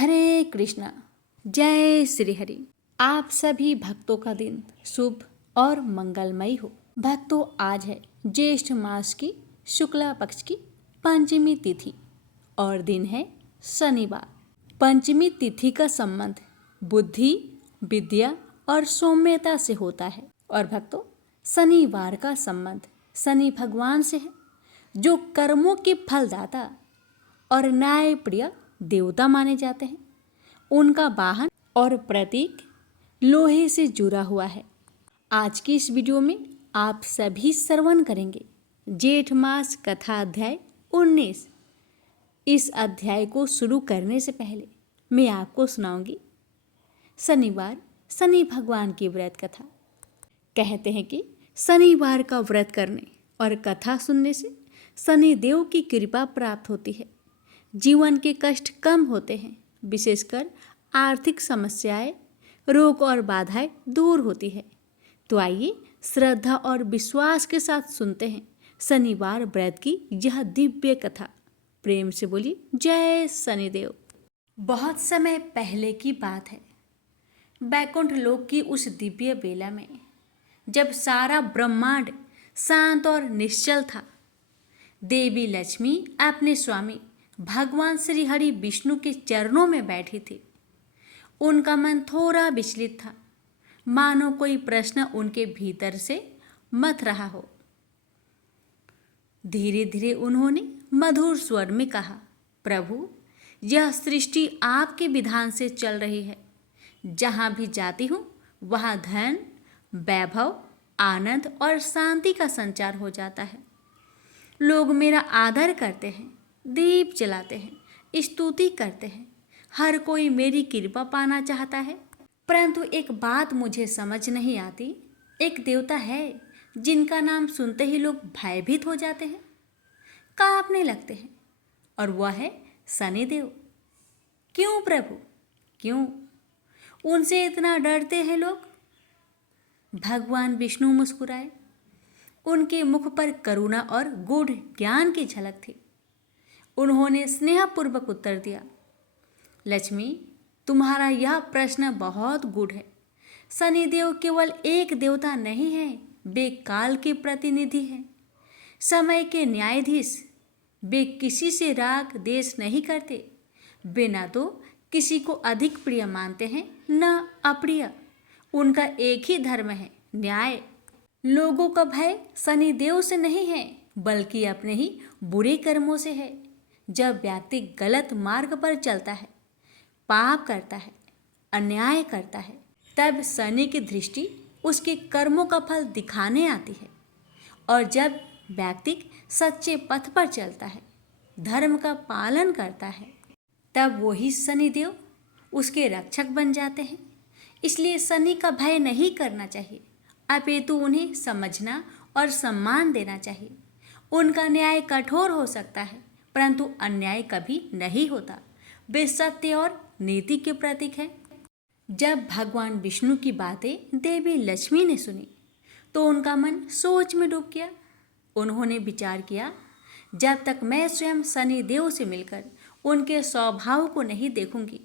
हरे कृष्णा। जय श्री हरि। आप सभी भक्तों का दिन शुभ और मंगलमय हो। भक्तों, आज है ज्येष्ठ मास की शुक्ला पक्ष की पंचमी तिथि और दिन है शनिवार। पंचमी तिथि का संबंध बुद्धि, विद्या और सौम्यता से होता है। और भक्तों, शनिवार का संबंध शनि भगवान से है, जो कर्मों के फलदाता और न्यायप्रिय देवता माने जाते हैं। उनका वाहन और प्रतीक लोहे से जुड़ा हुआ है। आज की इस वीडियो में आप सभी श्रवण करेंगे जेठ मास कथा अध्याय 19। इस अध्याय को शुरू करने से पहले मैं आपको सुनाऊंगी शनिवार शनि भगवान की व्रत कथा। कहते हैं कि शनिवार का व्रत करने और कथा सुनने से शनि देव की कृपा प्राप्त होती है। जीवन के कष्ट कम होते हैं, विशेषकर आर्थिक समस्याएं, रोग और बाधाएं दूर होती है। तो आइए श्रद्धा और विश्वास के साथ सुनते हैं शनिवार व्रत की यह दिव्य कथा। प्रेम से बोली जय शनिदेव। बहुत समय पहले की बात है। वैकुंठ लोक की उस दिव्य बेला में, जब सारा ब्रह्मांड शांत और निश्चल था, देवी लक्ष्मी अपने स्वामी भगवान श्री हरि विष्णु के चरणों में बैठी थी। उनका मन थोड़ा विचलित था, मानो कोई प्रश्न उनके भीतर से मथ रहा हो। धीरे धीरे उन्होंने मधुर स्वर में कहा, प्रभु, यह सृष्टि आपके विधान से चल रही है। जहाँ भी जाती हूँ वहाँ धन, वैभव, आनंद और शांति का संचार हो जाता है। लोग मेरा आदर करते हैं, दीप जलाते हैं, स्तुति करते हैं। हर कोई मेरी कृपा पाना चाहता है। परंतु एक बात मुझे समझ नहीं आती। एक देवता है जिनका नाम सुनते ही लोग भयभीत हो जाते हैं, कांपने लगते हैं, और वह है शनिदेव। क्यों प्रभु, क्यों उनसे इतना डरते हैं लोग? भगवान विष्णु मुस्कुराए। उनके मुख पर करुणा और गूढ़ ज्ञान की झलक थी। उन्होंने स्नेहपूर्वक उत्तर दिया, लक्ष्मी, तुम्हारा यह प्रश्न बहुत गूढ़ है। शनिदेव केवल एक देवता नहीं है, वे काल के प्रतिनिधि हैं, समय के न्यायाधीश। वे किसी से राग देश नहीं करते। वे न तो किसी को अधिक प्रिय मानते हैं, न अप्रिय। उनका एक ही धर्म है, न्याय। लोगों का भय शनिदेव से नहीं है, बल्कि अपने ही बुरे कर्मों से है। जब व्यक्ति गलत मार्ग पर चलता है, पाप करता है, अन्याय करता है, तब शनि की दृष्टि उसके कर्मों का फल दिखाने आती है। और जब व्यक्ति सच्चे पथ पर चलता है, धर्म का पालन करता है, तब वही शनिदेव उसके रक्षक बन जाते हैं। इसलिए शनि का भय नहीं करना चाहिए, अपितु उन्हें समझना और सम्मान देना चाहिए। उनका न्याय कठोर हो सकता है, परंतु अन्याय कभी नहीं होता। वे सत्य और नीति के प्रतीक हैं। जब भगवान विष्णु की बातें देवी लक्ष्मी ने सुनी तो उनका मन सोच में डूब गया। उन्होंने विचार किया, जब तक मैं स्वयं शनिदेव से मिलकर उनके स्वभाव को नहीं देखूंगी,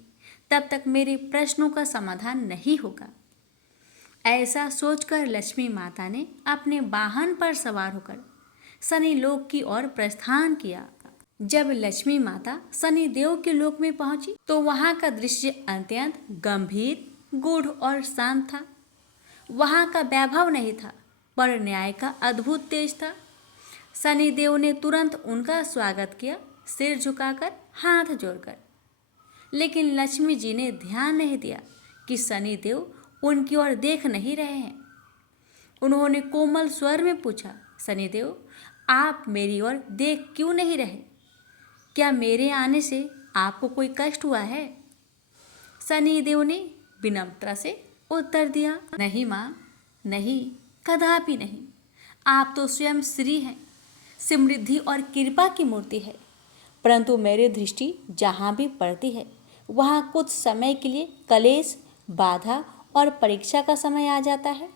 तब तक मेरे प्रश्नों का समाधान नहीं होगा। ऐसा सोचकर लक्ष्मी माता ने अपने वाहन पर सवार होकर शनि लोक की ओर प्रस्थान किया। जब लक्ष्मी माता शनि देव के लोक में पहुंची तो वहां का दृश्य अत्यंत गंभीर, गूढ़ और शांत था। वहां का वैभव नहीं था, पर न्याय का अद्भुत तेज था। शनि देव ने तुरंत उनका स्वागत किया, सिर झुकाकर, हाथ जोड़कर। लेकिन लक्ष्मी जी ने ध्यान नहीं दिया कि शनि देव उनकी ओर देख नहीं रहे हैं। उन्होंने कोमल स्वर में पूछा, शनिदेव, आप मेरी ओर देख क्यों नहीं रहे? क्या मेरे आने से आपको कोई कष्ट हुआ है? शनिदेव ने विनम्रता से उत्तर दिया, नहीं माँ, नहीं, कदापि नहीं। आप तो स्वयं श्री हैं, समृद्धि और कृपा की मूर्ति है। परंतु मेरी दृष्टि जहाँ भी पड़ती है, वहाँ कुछ समय के लिए कलेश, बाधा और परीक्षा का समय आ जाता है।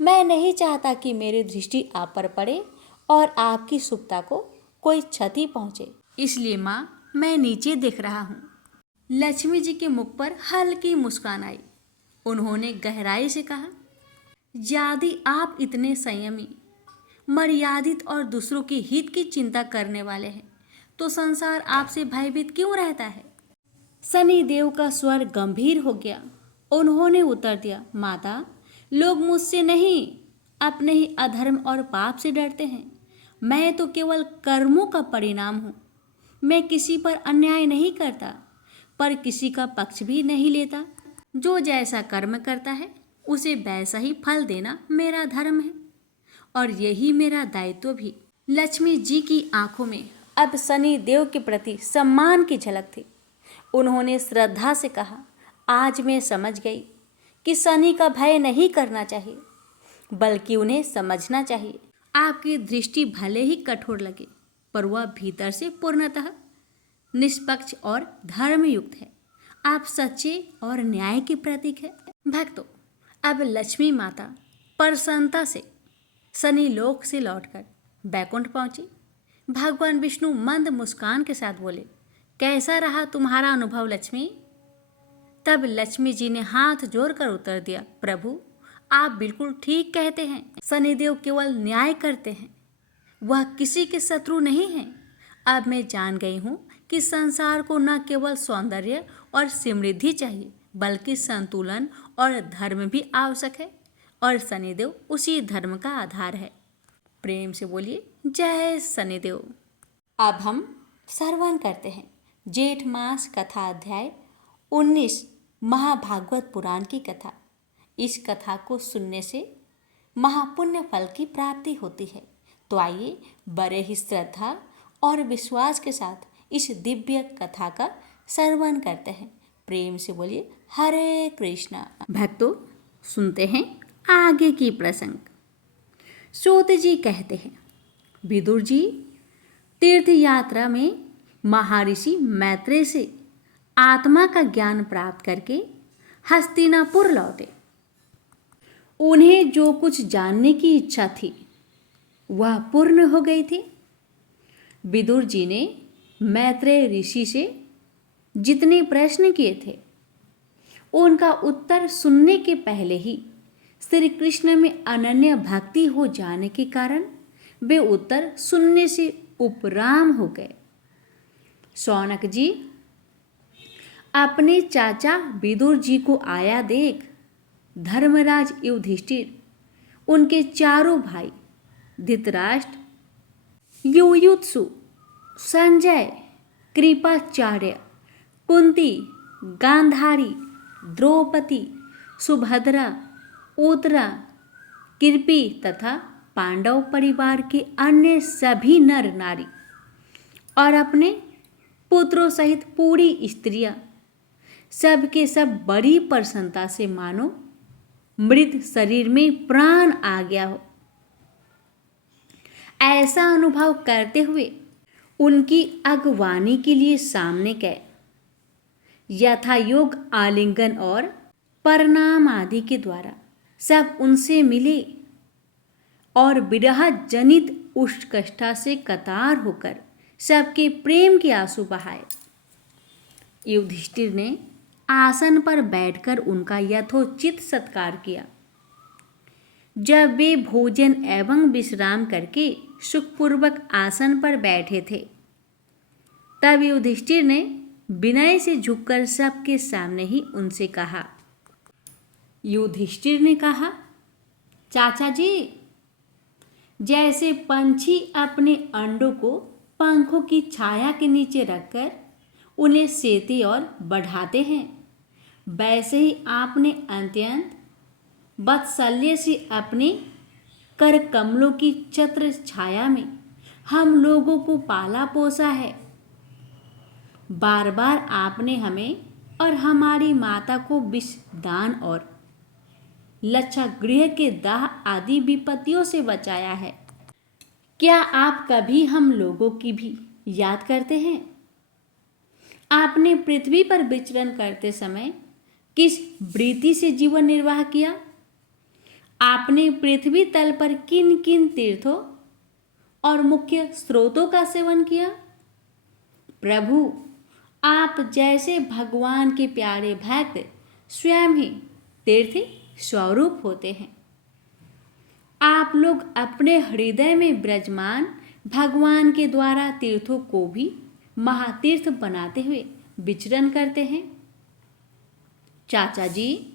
मैं नहीं चाहता कि मेरी दृष्टि आप पर पड़े और आपकी शुभता को कोई क्षति पहुँचे। इसलिए माँ, मैं नीचे देख रहा हूँ। लक्ष्मी जी के मुख पर हल्की मुस्कान आई। उन्होंने गहराई से कहा, यदि आप इतने संयमी, मर्यादित और दूसरों के हित की चिंता करने वाले हैं तो संसार आपसे भयभीत क्यों रहता है? शनि देव का स्वर गंभीर हो गया। उन्होंने उत्तर दिया, माता, लोग मुझसे नहीं अपने ही अधर्म और पाप से डरते हैं। मैं तो केवल कर्मों का परिणाम हूँ। मैं किसी पर अन्याय नहीं करता, पर किसी का पक्ष भी नहीं लेता। जो जैसा कर्म करता है उसे वैसा ही फल देना मेरा धर्म है और यही मेरा दायित्व भी। लक्ष्मी जी की आंखों में अब शनि देव के प्रति सम्मान की झलक थी। उन्होंने श्रद्धा से कहा, आज मैं समझ गई कि शनि का भय नहीं करना चाहिए, बल्कि उन्हें समझना चाहिए। आपकी दृष्टि भले ही कठोर लगे, पर वह भीतर से पूर्णतः निष्पक्ष और धर्मयुक्त है। आप सच्चे और न्याय के प्रतीक है। भक्तों, अब लक्ष्मी माता प्रसन्नता से शनि लोक से लौटकर बैकुंठ पहुंची। भगवान विष्णु मंद मुस्कान के साथ बोले, कैसा रहा तुम्हारा अनुभव लक्ष्मी? तब लक्ष्मी जी ने हाथ जोड़कर उत्तर दिया, प्रभु, आप बिल्कुल ठीक कहते हैं। शनिदेव केवल न्याय करते हैं, वह किसी के शत्रु नहीं हैं। अब मैं जान गई हूँ कि संसार को न केवल सौंदर्य और समृद्धि चाहिए, बल्कि संतुलन और धर्म भी आवश्यक है, और शनिदेव उसी धर्म का आधार है। प्रेम से बोलिए, जय शनिदेव। अब हम श्रवण करते हैं जेठ मास कथा अध्याय 19 महाभागवत पुराण की कथा। इस कथा को सुनने से महापुण्य फल की प्राप्ति होती है। तो आइए बड़े ही श्रद्धा और विश्वास के साथ इस दिव्य कथा का श्रवण करते हैं। प्रेम से बोलिए, हरे कृष्णा। भक्तों, सुनते हैं आगे की प्रसंग। सूत जी कहते हैं, विदुर जी तीर्थ यात्रा में महर्षि मैत्रेय से आत्मा का ज्ञान प्राप्त करके हस्तिनापुर लौटे। उन्हें जो कुछ जानने की इच्छा थी वह पूर्ण हो गई थी। विदुर जी ने मैत्रेय ऋषि से जितने प्रश्न किए थे उनका उत्तर सुनने के पहले ही श्री कृष्ण में अनन्य भक्ति हो जाने के कारण वे उत्तर सुनने से उपराम हो गए। शौनक जी अपने चाचा विदुर जी को आया देख धर्मराज युधिष्ठिर, उनके चारों भाई धृतराष्ट्र, युयुत्सु, संजय, कृपाचार्य, कुंती, गांधारी, द्रौपदी, सुभद्रा, उत्तरा, कृपी तथा पांडव परिवार के अन्य सभी नर नारी और अपने पुत्रों सहित पूरी स्त्रियां सब के सब बड़ी प्रसन्नता से मानो मृत शरीर में प्राण आ गया हो ऐसा अनुभव करते हुए उनकी अगवानी के लिए सामने गए। यथा योग आलिंगन और प्रणाम आदि के द्वारा सब उनसे मिले और विरह जनित उत्कंठा से कतार होकर सबके प्रेम के आंसू बहाए। युधिष्ठिर ने आसन पर बैठकर उनका यथोचित सत्कार किया। जब वे भोजन एवं विश्राम करके सुखपूर्वक आसन पर बैठे थे, तब युधिष्ठिर ने विनय से झुककर सबके सामने ही उनसे कहा। युधिष्ठिर ने कहा, चाचा जी, जैसे पंछी अपने अंडों को पंखों की छाया के नीचे रखकर उन्हें सेते और बढ़ाते हैं, वैसे ही आपने अत्यंत वात्सल्य से अपने कर कमलों की छत्र छाया में हम लोगों को पाला पोसा है। बार बार आपने हमें और हमारी माता को विष दान और लक्षागृह के दाह आदि विपत्तियों से बचाया है। क्या आप कभी हम लोगों की भी याद करते हैं? आपने पृथ्वी पर विचरण करते समय किस वृत्ति से जीवन निर्वाह किया? आपने पृथ्वी तल पर किन किन तीर्थों और मुख्य स्रोतों का सेवन किया? प्रभु, आप जैसे भगवान के प्यारे भक्त स्वयं ही तीर्थ स्वरूप होते हैं। आप लोग अपने हृदय में विराजमान भगवान के द्वारा तीर्थों को भी महातीर्थ बनाते हुए विचरण करते हैं। चाचा जी,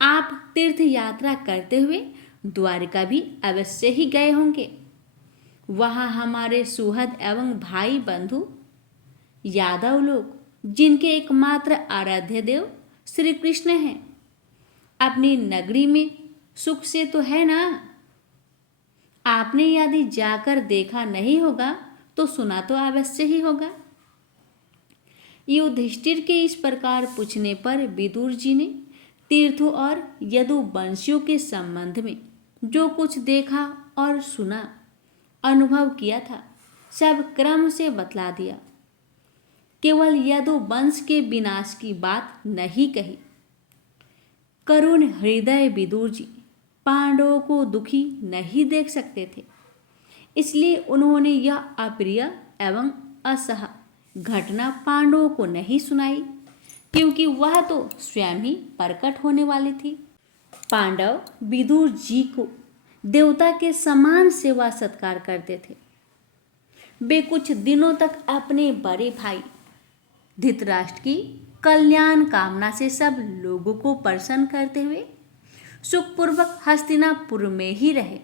आप तीर्थ यात्रा करते हुए द्वारका भी अवश्य ही गए होंगे। वहाँ हमारे सुहृद एवं भाई बंधु यादव लोग, जिनके एकमात्र आराध्य देव श्री कृष्ण हैं, अपनी नगरी में सुख से तो है ना। आपने यदि जाकर देखा नहीं होगा तो सुना तो अवश्य ही होगा। युधिष्ठिर के इस प्रकार पूछने पर विदुर जी ने तीर्थों और यदुवंशियों के संबंध में जो कुछ देखा और सुना, अनुभव किया था, सब क्रम से बतला दिया। केवल यदुवंश के विनाश की बात नहीं कही। करुण हृदय विदुर जी पांडवों को दुखी नहीं देख सकते थे, इसलिए उन्होंने यह अप्रिय एवं असह घटना पांडवों को नहीं सुनाई, क्योंकि वह तो स्वयं ही प्रकट होने वाली थी। पांडव विदुर जी को देवता के समान सेवा सत्कार करते थे। वे कुछ दिनों तक अपने बड़े भाई धृतराष्ट्र की कल्याण कामना से सब लोगों को प्रसन्न करते हुए सुखपूर्वक हस्तिनापुर में ही रहे।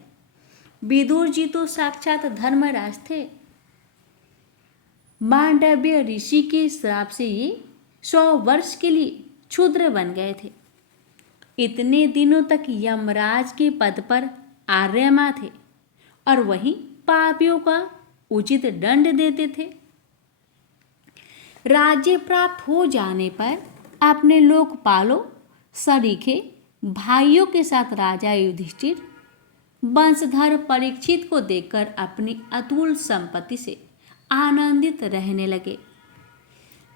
विदुर जी तो साक्षात धर्मराज थे। मांडव्य ऋषि के श्राप से ये 100 वर्ष के लिए क्षुद्र बन गए थे। इतने दिनों तक यमराज के पद पर आर्यमा थे और वहीं पापियों का उचित दंड देते थे। राज्य प्राप्त हो जाने पर अपने लोकपालों सरीखे भाइयों के साथ राजा युधिष्ठिर वंशधर परीक्षित को देखकर अपनी अतुल संपत्ति से आनंदित रहने लगे।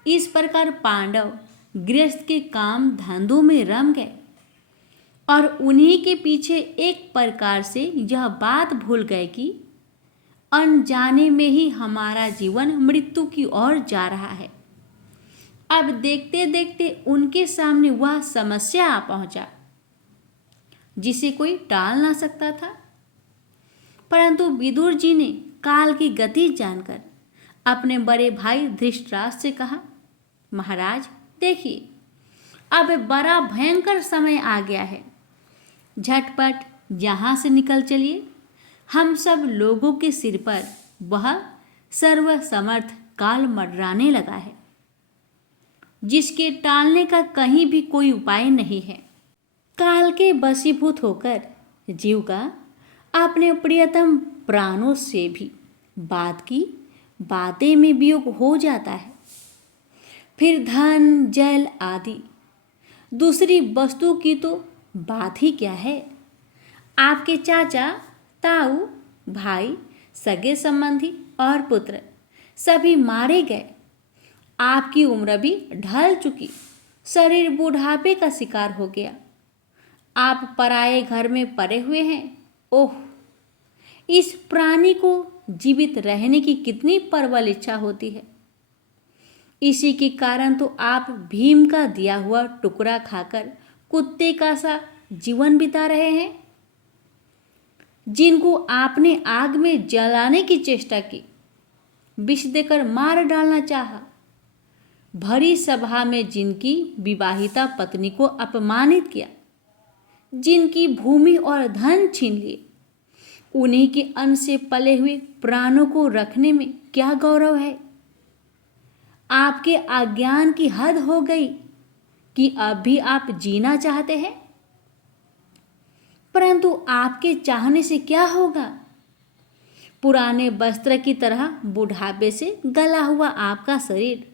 इस प्रकार पांडव गृहस्थ के काम धंधों में रम गए और उन्हीं के पीछे एक प्रकार से यह बात भूल गए कि अनजाने में ही हमारा जीवन मृत्यु की ओर जा रहा है। अब देखते देखते उनके सामने वह समस्या आ पहुंचा जिसे कोई टाल ना सकता था। परंतु विदुर जी ने काल की गति जानकर अपने बड़े भाई धृतराष्ट्र से कहा, महाराज देखिए, अब बड़ा भयंकर समय आ गया है। झटपट यहाँ से निकल चलिए। हम सब लोगों के सिर पर वह सर्वसमर्थ काल मंडराने लगा है, जिसके टालने का कहीं भी कोई उपाय नहीं है। काल के वशीभूत होकर जीव का अपने प्रियतम प्राणों से भी बात की बातें में वियोग हो जाता है। फिर धन जल आदि दूसरी वस्तु की तो बात ही क्या है। आपके चाचा ताऊ भाई सगे संबंधी और पुत्र सभी मारे गए। आपकी उम्र भी ढल चुकी, शरीर बुढ़ापे का शिकार हो गया। आप पराये घर में पड़े हुए हैं। ओह, इस प्राणी को जीवित रहने की कितनी प्रबल इच्छा होती है। इसी के कारण तो आप भीम का दिया हुआ टुकड़ा खाकर कुत्ते का सा जीवन बिता रहे हैं। जिनको आपने आग में जलाने की चेष्टा की, विष देकर मार डालना चाहा, भरी सभा में जिनकी विवाहिता पत्नी को अपमानित किया, जिनकी भूमि और धन छीन लिए, उन्हीं के अन्न से पले हुए प्राणों को रखने में क्या गौरव है। आपके अज्ञान की हद हो गई कि अब भी आप जीना चाहते हैं। परंतु आपके चाहने से क्या होगा। पुराने वस्त्र की तरह बुढ़ापे से गला हुआ आपका शरीर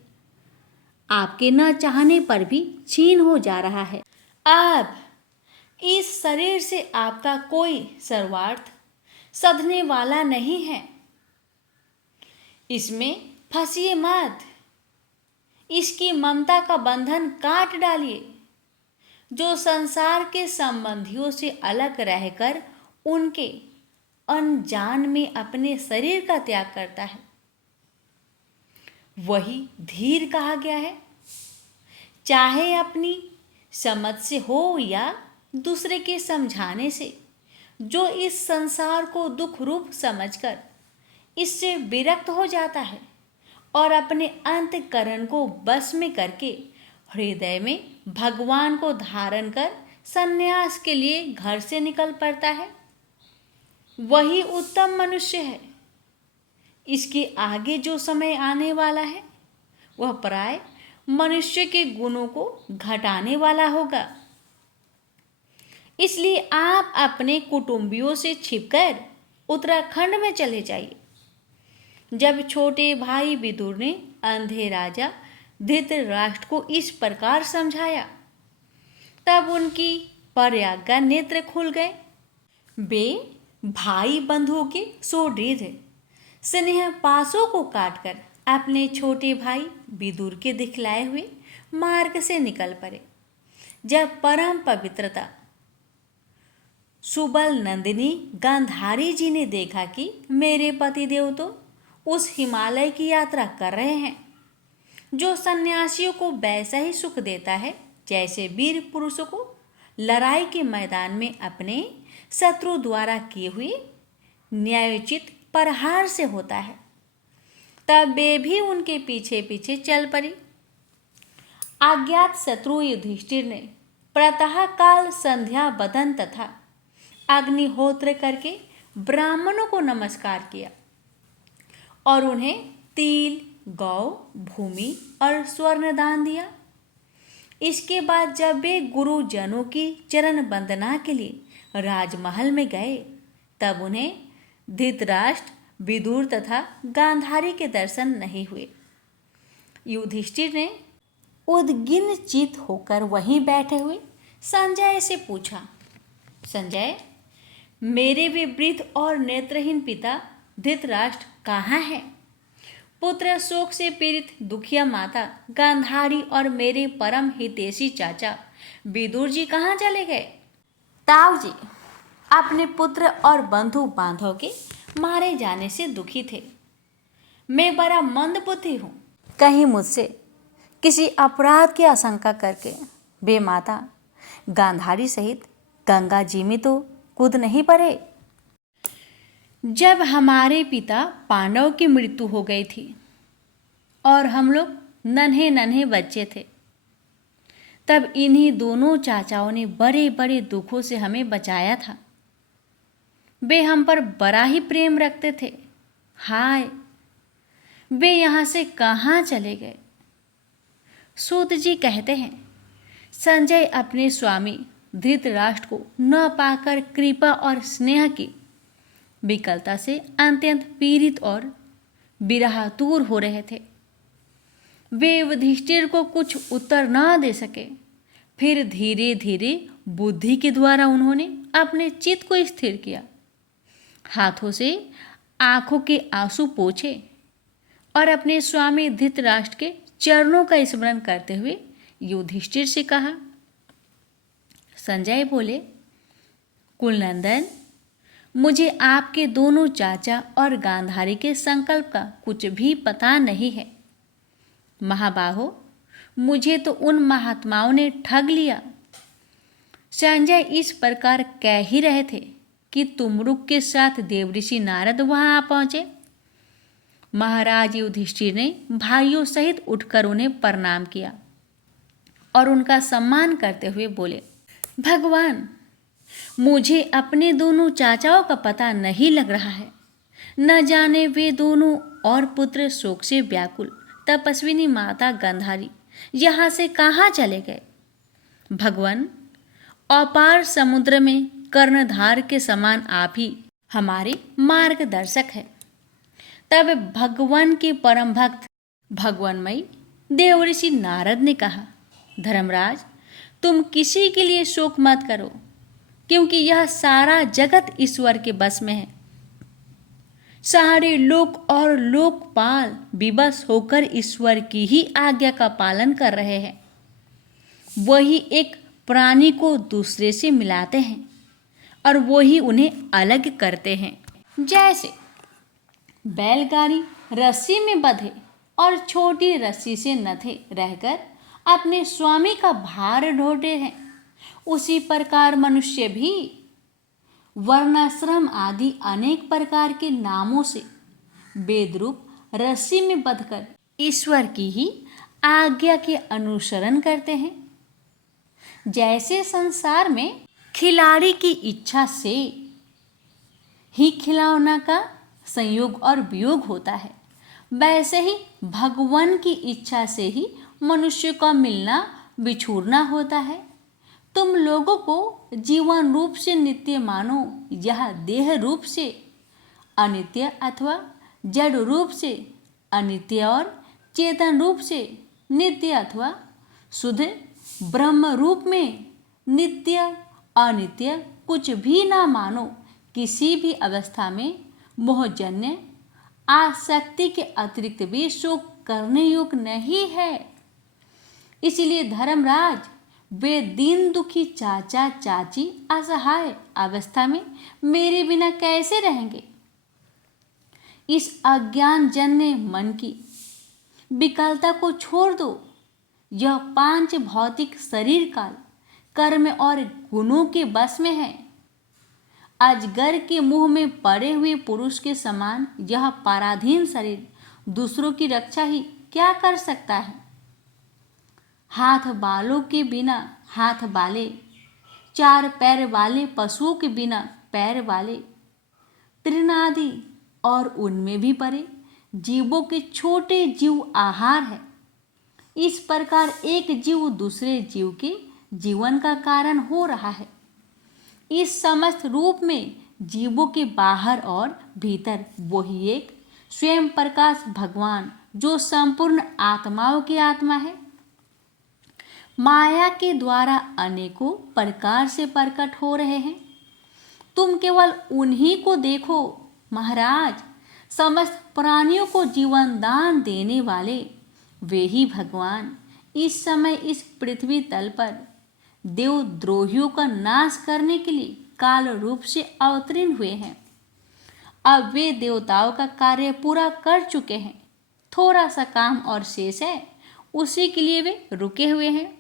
आपके न चाहने पर भी छीन हो जा रहा है। अब इस शरीर से आपका कोई सर्वार्थ सधने वाला नहीं है। इसमें फंसिए मत। इसकी ममता का बंधन काट डालिए, जो संसार के संबंधियों से अलग रहकर उनके अनजान में अपने शरीर का त्याग करता है। वही धीर कहा गया है। चाहे अपनी समझ से हो या दूसरे के समझाने से, जो इस संसार को दुख रूप समझकर इससे विरक्त हो जाता है और अपने अंतःकरण को बस में करके हृदय में भगवान को धारण कर संन्यास के लिए घर से निकल पड़ता है, वही उत्तम मनुष्य है। इसके आगे जो समय आने वाला है वह प्राय मनुष्य के गुणों को घटाने वाला होगा। इसलिए आप अपने कुटुंबियों से छिपकर उत्तराखंड में चले जाइए। जब छोटे भाई विदुर ने अंधे राजा धृतराष्ट्र को इस प्रकार समझाया, तब उनकी प्रज्ञा नेत्र खुल गए। वे भाई बंधुओं के सुदृढ़ स्नेह पासों को काटकर अपने छोटे भाई विदुर के दिखलाए हुए मार्ग से निकल पड़े। जब परम पवित्रता सुबल नंदिनी गांधारी जी ने देखा कि मेरे पतिदेव तो उस हिमालय की यात्रा कर रहे हैं जो सन्यासियों को वैसा ही सुख देता है जैसे वीर पुरुषों को लड़ाई के मैदान में अपने शत्रु द्वारा किए हुए न्यायोचित प्रहार से होता है, तब वे भी उनके पीछे पीछे चल पड़ी। अज्ञात शत्रु युधिष्ठिर ने प्रातः काल संध्या बदन तथा अग्निहोत्र करके ब्राह्मणों को नमस्कार किया और उन्हें तिल, गौ, भूमि और स्वर्ण दान दिया। इसके बाद जब वे गुरुजनों की चरण वंदना के लिए राजमहल में गए, तब उन्हें धृतराष्ट्र, विदुर तथा गांधारी के दर्शन नहीं हुए। युधिष्ठिर ने उद्गिन चित होकर वहीं बैठे हुए संजय से पूछा, संजय, मेरे वे वृद्ध और नेत्रहीन पिता धृतराष्ट्र कहाँ हैं? पुत्र शोक से पीड़ित दुखिया माता गांधारी और मेरे परम हितैषी चाचा विदुर जी कहाँ चले गए? ताऊ जी अपने पुत्र और बंधु बांधव के मारे जाने से दुखी थे। मैं बड़ा मंदबुद्धि हूँ, कहीं मुझसे किसी अपराध की आशंका करके वे माता गांधारी सहित गंगा जी में तो कूद नहीं पड़े। जब हमारे पिता पांडव की मृत्यु हो गई थी और हम लोग नन्हे नन्हे बच्चे थे, तब इन्हीं दोनों चाचाओं ने बड़े बड़े दुखों से हमें बचाया था। वे हम पर बड़ा ही प्रेम रखते थे। हाय, वे यहाँ से कहाँ चले गए? सूत जी कहते हैं, संजय अपने स्वामी धृतराष्ट्र को न पाकर कृपा और स्नेह की विकलता से अत्यंत पीड़ित और विरहातुर हो रहे थे। वे युधिष्ठिर को कुछ उत्तर न दे सके। फिर धीरे धीरे बुद्धि के द्वारा उन्होंने अपने चित्त को स्थिर किया, हाथों से आंखों के आंसू पोंछे और अपने स्वामी धृतराष्ट्र के चरणों का स्मरण करते हुए युधिष्ठिर से कहा। संजय बोले, कुलनंदन, मुझे आपके दोनों चाचा और गांधारी के संकल्प का कुछ भी पता नहीं है। महाबाहो, मुझे तो उन महात्माओं ने ठग लिया। संजय इस प्रकार कह ही रहे थे कि तुमरुक के साथ देवऋषि नारद वहां आ पहुंचे। महाराज युधिष्ठिर ने भाइयों सहित उठकर उन्हें प्रणाम किया और उनका सम्मान करते हुए बोले, भगवान, मुझे अपने दोनों चाचाओं का पता नहीं लग रहा है। न जाने वे दोनों और पुत्र शोक से व्याकुल तपस्विनी माता गांधारी यहाँ से कहाँ चले गए। भगवान, अपार समुद्र में कर्णधार के समान आप ही हमारे मार्गदर्शक हैं। तब भगवान के परम भक्त भगवानमयी देवऋषि नारद ने कहा, धर्मराज, तुम किसी के लिए शोक मत करो, क्योंकि यह सारा जगत ईश्वर के बस में है। सारे लोक और लोकपाल विवश होकर ईश्वर की ही आज्ञा का पालन कर रहे हैं। वही एक प्राणी को दूसरे से मिलाते हैं और वही उन्हें अलग करते हैं। जैसे बैलगाड़ी रस्सी में बंधे और छोटी रस्सी से नथे रहकर अपने स्वामी का भार ढोते हैं, उसी प्रकार मनुष्य भी वर्णाश्रम आदि अनेक प्रकार के नामों से वेदरूप रस्सी में बंधकर ईश्वर की ही आज्ञा के अनुसरण करते हैं। जैसे संसार में खिलाड़ी की इच्छा से ही खिलौना का संयोग और वियोग होता है, वैसे ही भगवान की इच्छा से ही मनुष्य का मिलना बिछुड़ना होता है। तुम लोगों को जीवन रूप से नित्य मानो, यह देह रूप से अनित्य अथवा जड़ रूप से अनित्य और चेतन रूप से नित्य अथवा शुद्ध ब्रह्म रूप में नित्य अनित्य कुछ भी ना मानो। किसी भी अवस्था में मोहजन्य आसक्ति के अतिरिक्त भी शोक करने योग्य नहीं है। इसलिए धर्मराज, वे दीन दुखी चाचा चाची असहाय अवस्था में मेरे बिना कैसे रहेंगे? इस अज्ञान जन्य मन की विकलता को छोड़ दो। यह पांच भौतिक शरीर काल कर्म और गुणों के बस में है। अजगर के मुंह में पड़े हुए पुरुष के समान यह पराधीन शरीर दूसरों की रक्षा ही क्या कर सकता है? हाथ बालों के बिना हाथ वाले, चार पैर वाले पशुओं के बिना पैर वाले, तृणादि और उनमें भी परे जीवों के छोटे जीव आहार है। इस प्रकार एक जीव दूसरे जीव के जीवन का कारण हो रहा है। इस समस्त रूप में जीवों के बाहर और भीतर वही एक स्वयं प्रकाश भगवान जो संपूर्ण आत्माओं की आत्मा है, माया के द्वारा अनेकों प्रकार से प्रकट हो रहे हैं। तुम केवल उन्हीं को देखो महाराज। समस्त प्राणियों को जीवन दान देने वाले वे ही भगवान इस समय इस पृथ्वी तल पर देवद्रोहियों का नाश करने के लिए काल रूप से अवतीर्ण हुए हैं। अब वे देवताओं का कार्य पूरा कर चुके हैं। थोड़ा सा काम और शेष है, उसी के लिए वे रुके हुए हैं।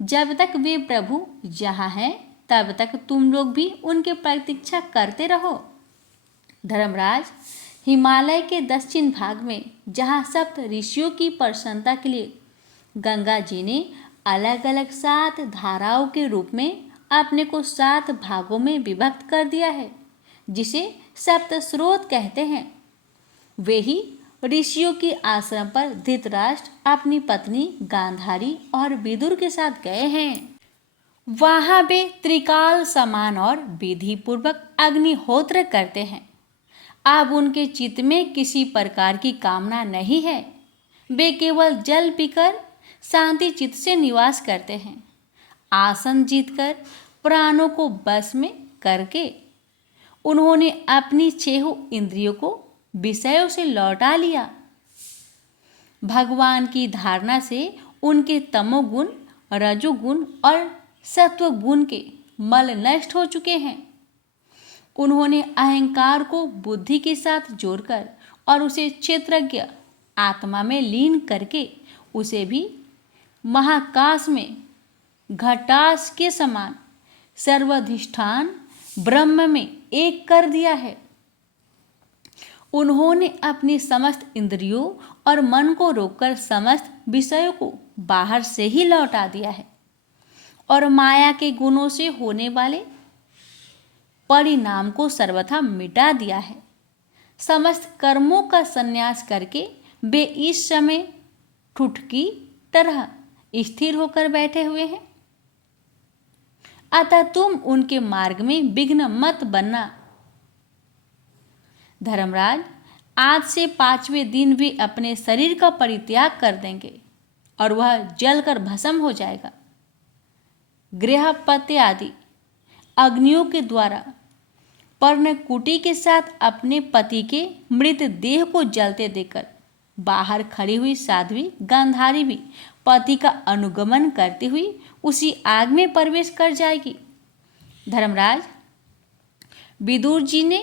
जब तक वे प्रभु यहाँ हैं तब तक तुम लोग भी उनकी प्रतीक्षा करते रहो। धर्मराज, हिमालय के दक्षिण भाग में जहाँ सप्त ऋषियों की प्रसन्नता के लिए गंगा जी ने अलग अलग 7 धाराओं के रूप में अपने को 7 भागों में विभक्त कर दिया है, जिसे सप्त स्रोत कहते हैं, वे ही ऋषियों के आश्रम पर धृतराष्ट्र अपनी पत्नी गांधारी और विदुर के साथ गए हैं। वहाँ वे त्रिकाल समान और विधि पूर्वक अग्निहोत्र करते हैं। अब उनके चित्त में किसी प्रकार की कामना नहीं है। वे केवल जल पीकर शांति चित्त से निवास करते हैं। आसन जीतकर प्राणों को बस में करके उन्होंने अपनी 6 इंद्रियों को विषयों से लौटा लिया। भगवान की धारणा से उनके तमोगुण, रजोगुण और सत्वगुण के मल नष्ट हो चुके हैं। उन्होंने अहंकार को बुद्धि के साथ जोड़कर और उसे क्षेत्रज्ञ आत्मा में लीन करके उसे भी महाकाश में घटास के समान सर्वाधिष्ठान ब्रह्म में एक कर दिया है। उन्होंने अपनी समस्त इंद्रियों और मन को रोककर समस्त विषयों को बाहर से ही लौटा दिया है और माया के गुणों से होने वाले परिणाम को सर्वथा मिटा दिया है। समस्त कर्मों का संन्यास करके वे इस समय ठुठ की तरह स्थिर होकर बैठे हुए हैं। अतः तुम उनके मार्ग में विघ्न मत बनना। धर्मराज, आज से 5वें दिन वे अपने शरीर का परित्याग कर देंगे और वह जलकर भस्म हो जाएगा। गृहपत्य आदि अग्नियों के द्वारा पर्णकुटी के साथ अपने पति के मृत देह को जलते देकर बाहर खड़ी हुई साध्वी गांधारी भी पति का अनुगमन करती हुई उसी आग में प्रवेश कर जाएगी। धर्मराज, विदुर जी ने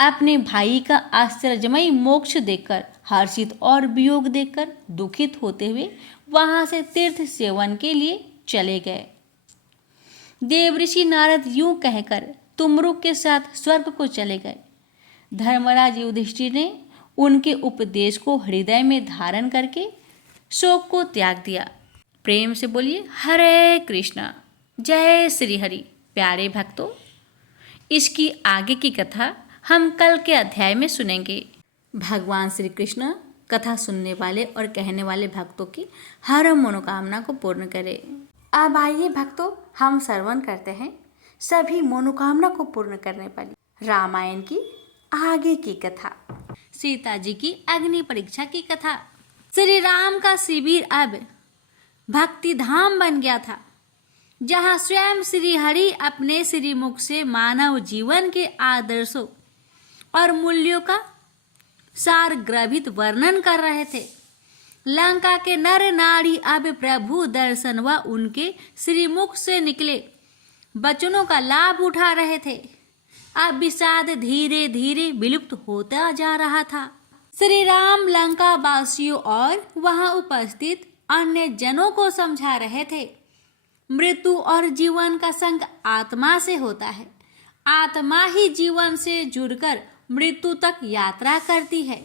अपने भाई का आश्चर्यमयी मोक्ष देखकर हर्षित और वियोग देखकर दुखित होते हुए वहां से तीर्थ सेवन के लिए चले गए। देवऋषि नारद यूं कहकर तुमरुक के साथ स्वर्ग को चले गए। धर्मराज युधिष्ठिर ने उनके उपदेश को हृदय में धारण करके शोक को त्याग दिया। प्रेम से बोलिए हरे कृष्णा, जय श्री हरि। प्यारे भक्तों, इसकी आगे की कथा हम कल के अध्याय में सुनेंगे। भगवान श्री कृष्ण कथा सुनने वाले और कहने वाले भक्तों की हर मनोकामना को पूर्ण करे। अब आइए भक्तों, हम श्रवण करते हैं सभी मनोकामना को पूर्ण करने वाली रामायण की आगे की कथा। सीता जी की अग्नि परीक्षा की कथा। श्री राम का शिविर अब भक्ति धाम बन गया था, जहाँ स्वयं श्री हरि अपने श्रीमुख से मानव जीवन के आदर्शों और मूल्यों का सार ग्रभित वर्णन कर रहे थे। लंका के नर नारी अब प्रभु दर्शन व उनके श्रीमुख से निकले वचनों का लाभ उठा रहे थे। अब विषाद धीरे धीरे विलुप्त होता जा रहा था। श्री राम लंका वासियों और वहां उपस्थित अन्य जनों को समझा रहे थे, मृत्यु और जीवन का संग आत्मा से होता है। आत्मा ही जीवन से जुड़कर मृत्यु तक यात्रा करती है।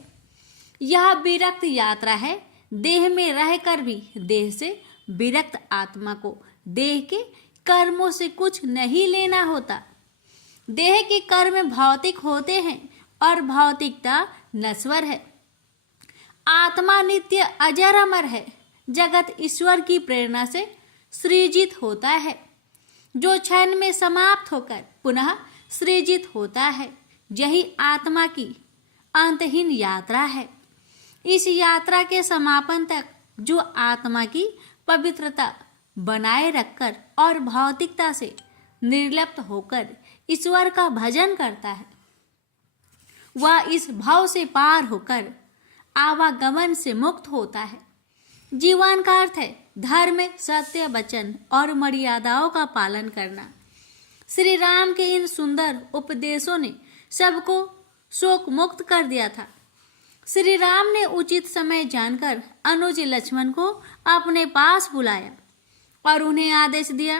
यह विरक्त यात्रा है। देह में रहकर भी देह से विरक्त आत्मा को देह के कर्मों से कुछ नहीं लेना होता। देह के कर्म भौतिक होते हैं और भौतिकता नश्वर है। आत्मा नित्य अजर अमर है। जगत ईश्वर की प्रेरणा से सृजित होता है, जो क्षण में समाप्त होकर पुनः सृजित होता है। यही आत्मा की अंतहीन यात्रा है। इस यात्रा के समापन तक जो आत्मा की पवित्रता बनाए रखकर और भौतिकता से निर्लिप्त होकर ईश्वर का भजन करता है, वह इस भाव से पार होकर आवागमन से मुक्त होता है। जीवन का अर्थ है धर्म, सत्य, वचन और मर्यादाओं का पालन करना। श्री राम के इन सुंदर उपदेशों ने सबको शोक मुक्त कर दिया था। श्री राम ने उचित समय जानकर अनुज लक्ष्मण को अपने पास बुलाया और उन्हें आदेश दिया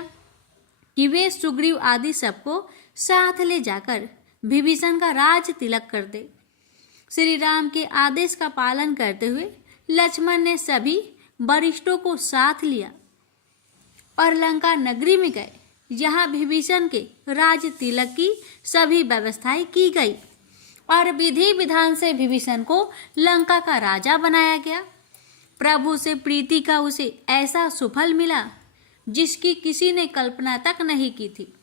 कि वे सुग्रीव आदि सबको साथ ले जाकर विभीषण का राज तिलक कर दे। श्री राम के आदेश का पालन करते हुए लक्ष्मण ने सभी वरिष्ठों को साथ लिया और लंका नगरी में गए। यहाँ विभीषण के राज तिलक की सभी व्यवस्थाएं की गई और विधि विधान से विभीषण को लंका का राजा बनाया गया। प्रभु से प्रीति का उसे ऐसा सुफल मिला जिसकी किसी ने कल्पना तक नहीं की थी।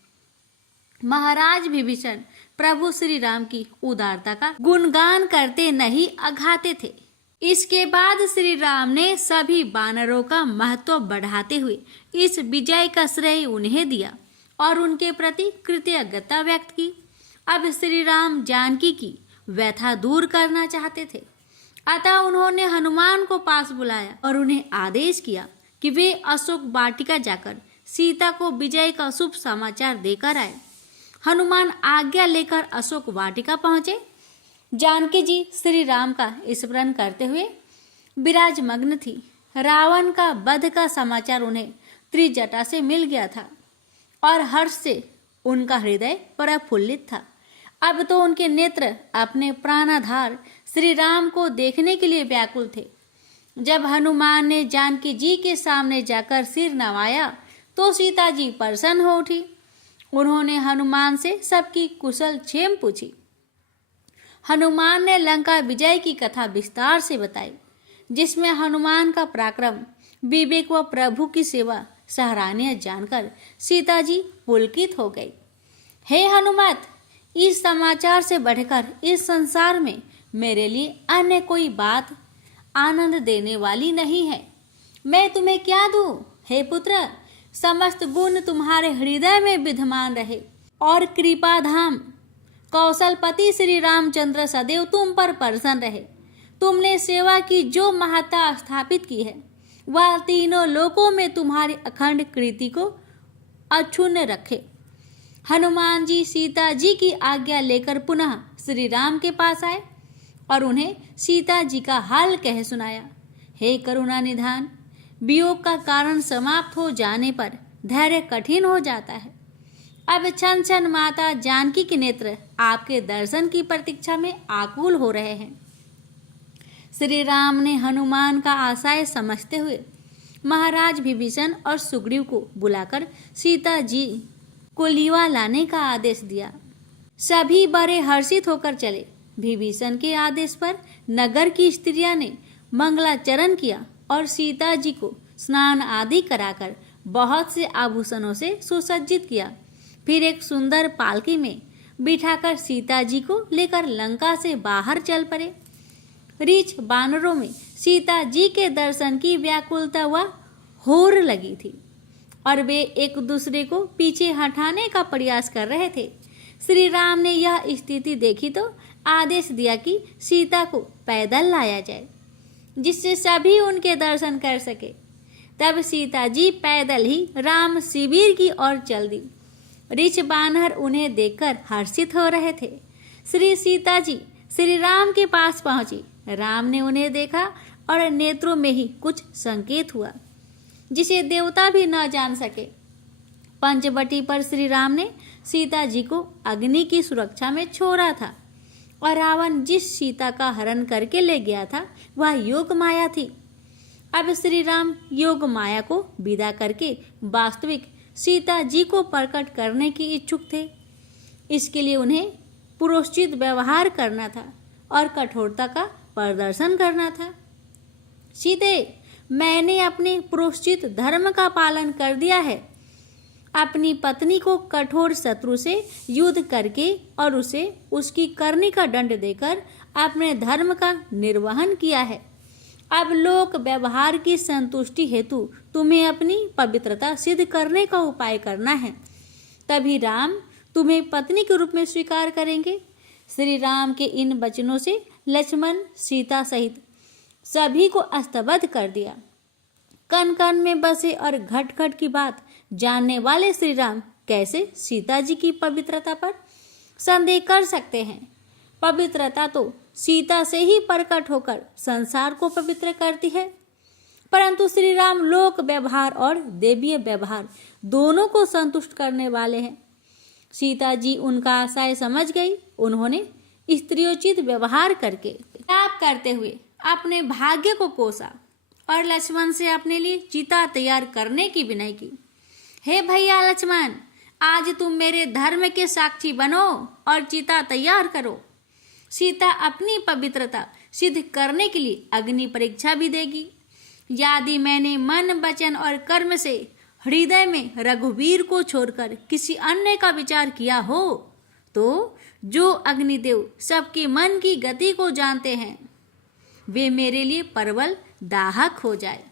महाराज विभीषण प्रभु श्री राम की उदारता का गुणगान करते नहीं अघाते थे। इसके बाद श्री राम ने सभी वानरों का महत्व बढ़ाते हुए इस विजय का श्रेय उन्हें दिया और उनके प्रति कृतज्ञता व्यक्त की। अब श्री राम जानकी की व्यथा दूर करना चाहते थे, अतः उन्होंने हनुमान को पास बुलाया और उन्हें आदेश किया कि वे अशोक वाटिका जाकर सीता को विजय का शुभ समाचार देकर आए। हनुमान आज्ञा लेकर अशोक वाटिका पहुंचे। जानकी जी श्री राम का स्मरण करते हुए विराजमग्न थी। रावण का वध का समाचार उन्हें त्रिजटा से मिल गया था और हर्ष से उनका हृदय प्रफुल्लित था। अब तो उनके नेत्र अपने प्राणाधार श्री राम को देखने के लिए व्याकुल थे। जब हनुमान ने जानकी जी के सामने जाकर सिर नवाया तो सीता जी प्रसन्न हो उठी। उन्होंने हनुमान से सबकी कुशल क्षेम पूछी। हनुमान ने लंका विजय की कथा विस्तार से बताई, जिसमें हनुमान का पराक्रम, विवेक व प्रभु की सेवा सराहनीय जानकर सीता जी पुलकित हो गई। हे हनुमत, इस समाचार से बढ़कर इस संसार में मेरे लिए अन्य कोई बात आनंद देने वाली नहीं है। मैं तुम्हें क्या दूं? हे पुत्र, समस्त गुण तुम्हारे हृदय में विद्यमान रहे और कृपा धाम कौशलपति श्री रामचंद्र सदैव तुम पर प्रसन्न रहे। तुमने सेवा की जो महत्ता स्थापित की है, वह तीनों लोकों में तुम्हारी अखंड कृति को अक्षुण्ण रखे। हनुमान जी सीता जी की आज्ञा लेकर पुनः श्री राम के पास आए और उन्हें सीता जी का हाल कह सुनाया। हे करुणा निधान, वियोग का कारण समाप्त हो जाने पर धैर्य कठिन हो जाता है। अब क्षण क्षण माता जानकी के नेत्र आपके दर्शन की प्रतीक्षा में आकुल हो रहे हैं। श्री राम ने हनुमान का आशय समझते हुए महाराज विभीषण और सुग्रीव को बुलाकर सीता जी को लीवा लाने का आदेश दिया। सभी बड़े हर्षित होकर चले। विभीषण के आदेश पर नगर की स्त्रियां ने मंगलाचरण किया और सीता जी को स्नान आदि कराकर बहुत से आभूषणों से सुसज्जित किया। फिर एक सुंदर पालकी में बिठाकर सीता जी को लेकर लंका से बाहर चल पड़े। रीछ बानरों में सीता जी के दर्शन की व्याकुलता व होर लगी थी और वे एक दूसरे को पीछे हटाने का प्रयास कर रहे थे। श्री राम ने यह स्थिति देखी तो आदेश दिया कि सीता को पैदल लाया जाए, जिससे सभी उनके दर्शन कर सके। तब सीता जी पैदल ही राम शिविर की ओर चल दी। रीछ बानर उन्हें देखकर हर्षित हो रहे थे। श्री सीता जी श्री राम के पास पहुंची। राम ने उन्हें देखा और नेत्रों में ही कुछ संकेत हुआ जिसे देवता भी न जान सके। पंचवटी पर श्री राम ने सीता जी को अग्नि की सुरक्षा में छोड़ा था और रावण जिस सीता का हरण करके ले गया था वह योग माया थी। अब श्री राम योग माया को विदा करके वास्तविक सीता जी को प्रकट करने की इच्छुक थे। इसके लिए उन्हें पुरोचित व्यवहार करना था और कठोरता का प्रदर्शन करना था। सीते, मैंने अपने पुरोचित धर्म का पालन कर दिया है। अपनी पत्नी को कठोर शत्रु से युद्ध करके और उसे उसकी करनी का दंड देकर अपने धर्म का निर्वहन किया है। अब लोक व्यवहार की संतुष्टि हेतु तुम्हें अपनी पवित्रता सिद्ध करने का उपाय करना है, तभी राम तुम्हें पत्नी के रूप में स्वीकार करेंगे। श्री राम के इन वचनों से लक्ष्मण सीता सहित सभी को स्तब्ध कर दिया। कन कन में बसे और घट घट की बात जानने वाले श्री राम कैसे सीता जी की पवित्रता पर संदेह कर सकते हैं। पवित्रता तो सीता से ही प्रकट होकर संसार को पवित्र करती है, परंतु श्री राम लोक व्यवहार और देवीय व्यवहार दोनों को संतुष्ट करने वाले हैं। सीता जी उनका आशय समझ गई। उन्होंने स्त्रियोचित व्यवहार करके ताप करते हुए अपने भाग्य को कोसा और लक्ष्मण से अपने लिए चिता तैयार करने की विनय की। हे भैया लक्ष्मण, आज तुम मेरे धर्म के साक्षी बनो और चिता तैयार करो। सीता अपनी पवित्रता सिद्ध करने के लिए अग्नि परीक्षा भी देगी। यदि मैंने मन वचन और कर्म से हृदय में रघुवीर को छोड़कर किसी अन्य का विचार किया हो तो जो अग्निदेव सबके मन की गति को जानते हैं वे मेरे लिए परवल दाहक हो जाए।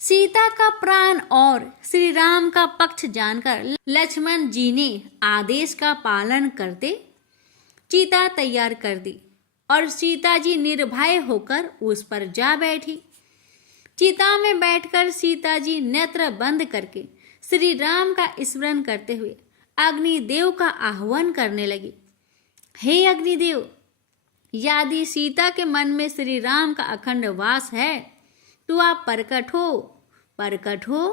सीता का प्राण और श्री राम का पक्ष जानकर लक्ष्मण जी ने आदेश का पालन करते चिता तैयार कर दी और सीता जी निर्भय होकर उस पर जा बैठी। चिता में बैठकर सीता जी नेत्र बंद करके श्री राम का स्मरण करते हुए अग्निदेव का आह्वान करने लगी। हे अग्निदेव, यदि सीता के मन में श्री राम का अखंड वास है तो आप प्रकट हो, प्रकट हो,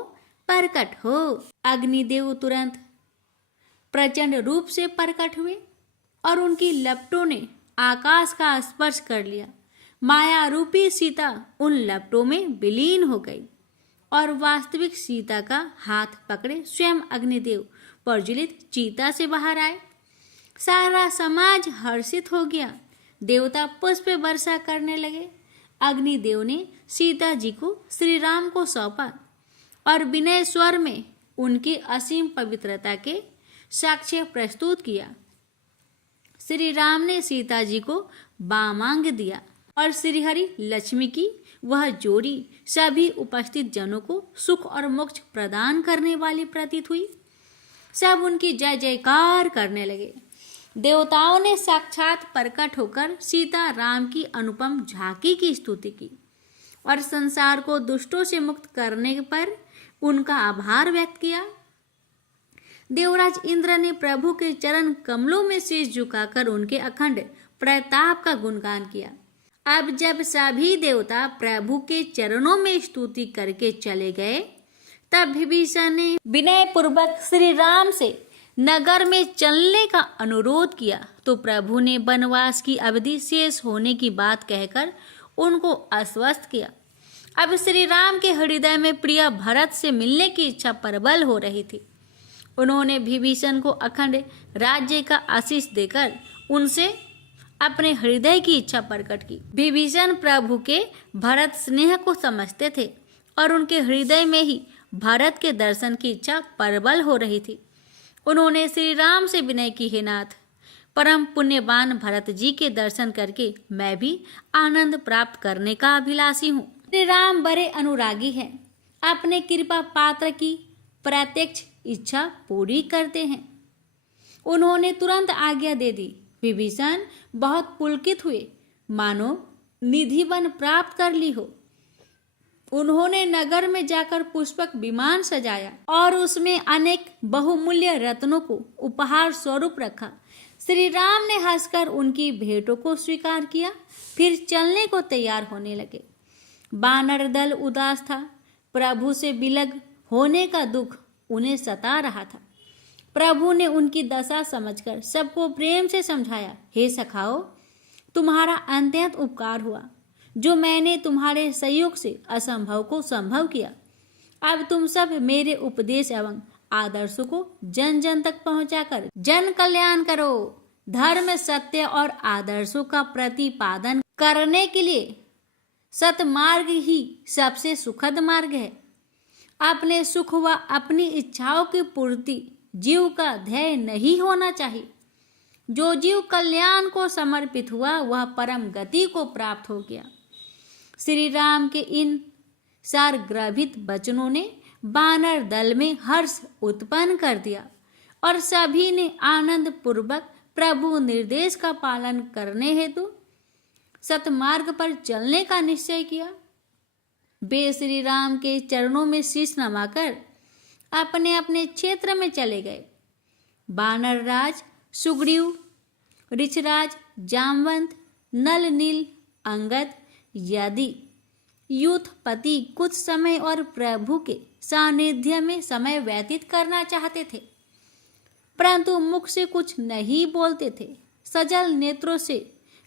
प्रकट हो। अग्निदेव तुरंत प्रचंड रूप से प्रकट हुए और उनकी लपटों ने आकाश का स्पर्श कर लिया। माया रूपी सीता उन लपटों में विलीन हो गई और वास्तविक सीता का हाथ पकड़े स्वयं अग्निदेव प्रज्वलित चिता से बाहर आए। सारा समाज हर्षित हो गया। देवता पुष्प वर्षा करने लगे। अग्निदेव ने सीता जी को श्री राम को सौंपा और विनय स्वर में उनकी असीम पवित्रता के साक्ष्य प्रस्तुत किया। श्री राम ने सीता जी को बामांग दिया और श्रीहरि लक्ष्मी की वह जोड़ी सभी उपस्थित जनों को सुख और मोक्ष प्रदान करने वाली प्रतीत हुई। सब उनकी जय जयकार करने लगे। देवताओं ने साक्षात प्रकट होकर सीता राम की अनुपम झांकी की स्तुति की और संसार को दुष्टों से मुक्त करने पर उनका आभार व्यक्त किया। देवराज इंद्र ने प्रभु के चरण कमलों में शीश झुकाकर उनके अखंड प्रताप का गुणगान किया। अब जब सभी देवता प्रभु के चरणों में स्तुति करके चले गए, तब विभीषण ने विनय पूर्वक श्री राम से नगर में चलने का अनुरोध किया, तो प्रभु ने वनवास की अवधि शेष होने की बात कहकर उनको आश्वस्त किया। अब श्री राम के हृदय में प्रिय भरत से मिलने की इच्छा प्रबल हो रही थी। उन्होंने विभीषण को अखंड राज्य का आशीष देकर उनसे अपने हृदय की इच्छा प्रकट की। विभीषण प्रभु के भरत स्नेह को समझते थे और उनके हृदय में ही भरत के दर्शन की इच्छा प्रबल हो रही थी। उन्होंने श्री राम से विनय की, हे नाथ, परम पुण्यवान भरत जी के दर्शन करके मैं भी आनंद प्राप्त करने का अभिलाषी हूँ। श्री राम बड़े अनुरागी हैं, अपने कृपा पात्र की प्रत्यक्ष इच्छा पूरी करते हैं। उन्होंने तुरंत आज्ञा दे दी। विभीषण बहुत पुलकित हुए, मानो निधि वन प्राप्त कर ली हो। उन्होंने नगर में जाकर पुष्पक विमान सजाया और उसमें अनेक बहुमूल्य रत्नों को उपहार स्वरूप रखा। श्री राम ने हंसकर उनकी भेंटों को स्वीकार किया, फिर चलने को तैयार होने लगे। वानर दल उदास था। प्रभु से विलग होने का दुख उन्हें सता रहा था। प्रभु ने उनकी दशा समझकर सबको प्रेम से समझाया, हे सखाओ, तुम्हारा अत्यंत उपकार हुआ, जो मैंने तुम्हारे सहयोग से असंभव को संभव किया। अब तुम सब मेरे उपदेश एवं आदर्शों को जन जन तक पहुंचाकर जन कल्याण करो। धर्म, सत्य और आदर्शों का प्रतिपादन करने के लिए सतमार्ग ही सबसे सुखद मार्ग है। अपने सुख व अपनी इच्छाओं की पूर्ति जीव का ध्येय नहीं होना चाहिए। जो जीव कल्याण को समर्पित हुआ वह परम गति को प्राप्त हो गया। श्री राम के इन सारग्रभित वचनों ने वानर दल में हर्ष उत्पन्न कर दिया और सभी ने आनंद पूर्वक प्रभु निर्देश का पालन करने हेतु सतमार्ग पर चलने का निश्चय किया। वे श्री राम के चरणों में शीश नवाकर अपने अपने क्षेत्र में चले गए। वानर राज सुग्रीव, ऋषराज, जामवंत, नल, नील, अंगद यदि यूथपति कुछ समय और प्रभु के सानिध्य में समय व्यतीत करना चाहते थे, परंतु मुख से कुछ नहीं बोलते थे। सजल नेत्रों से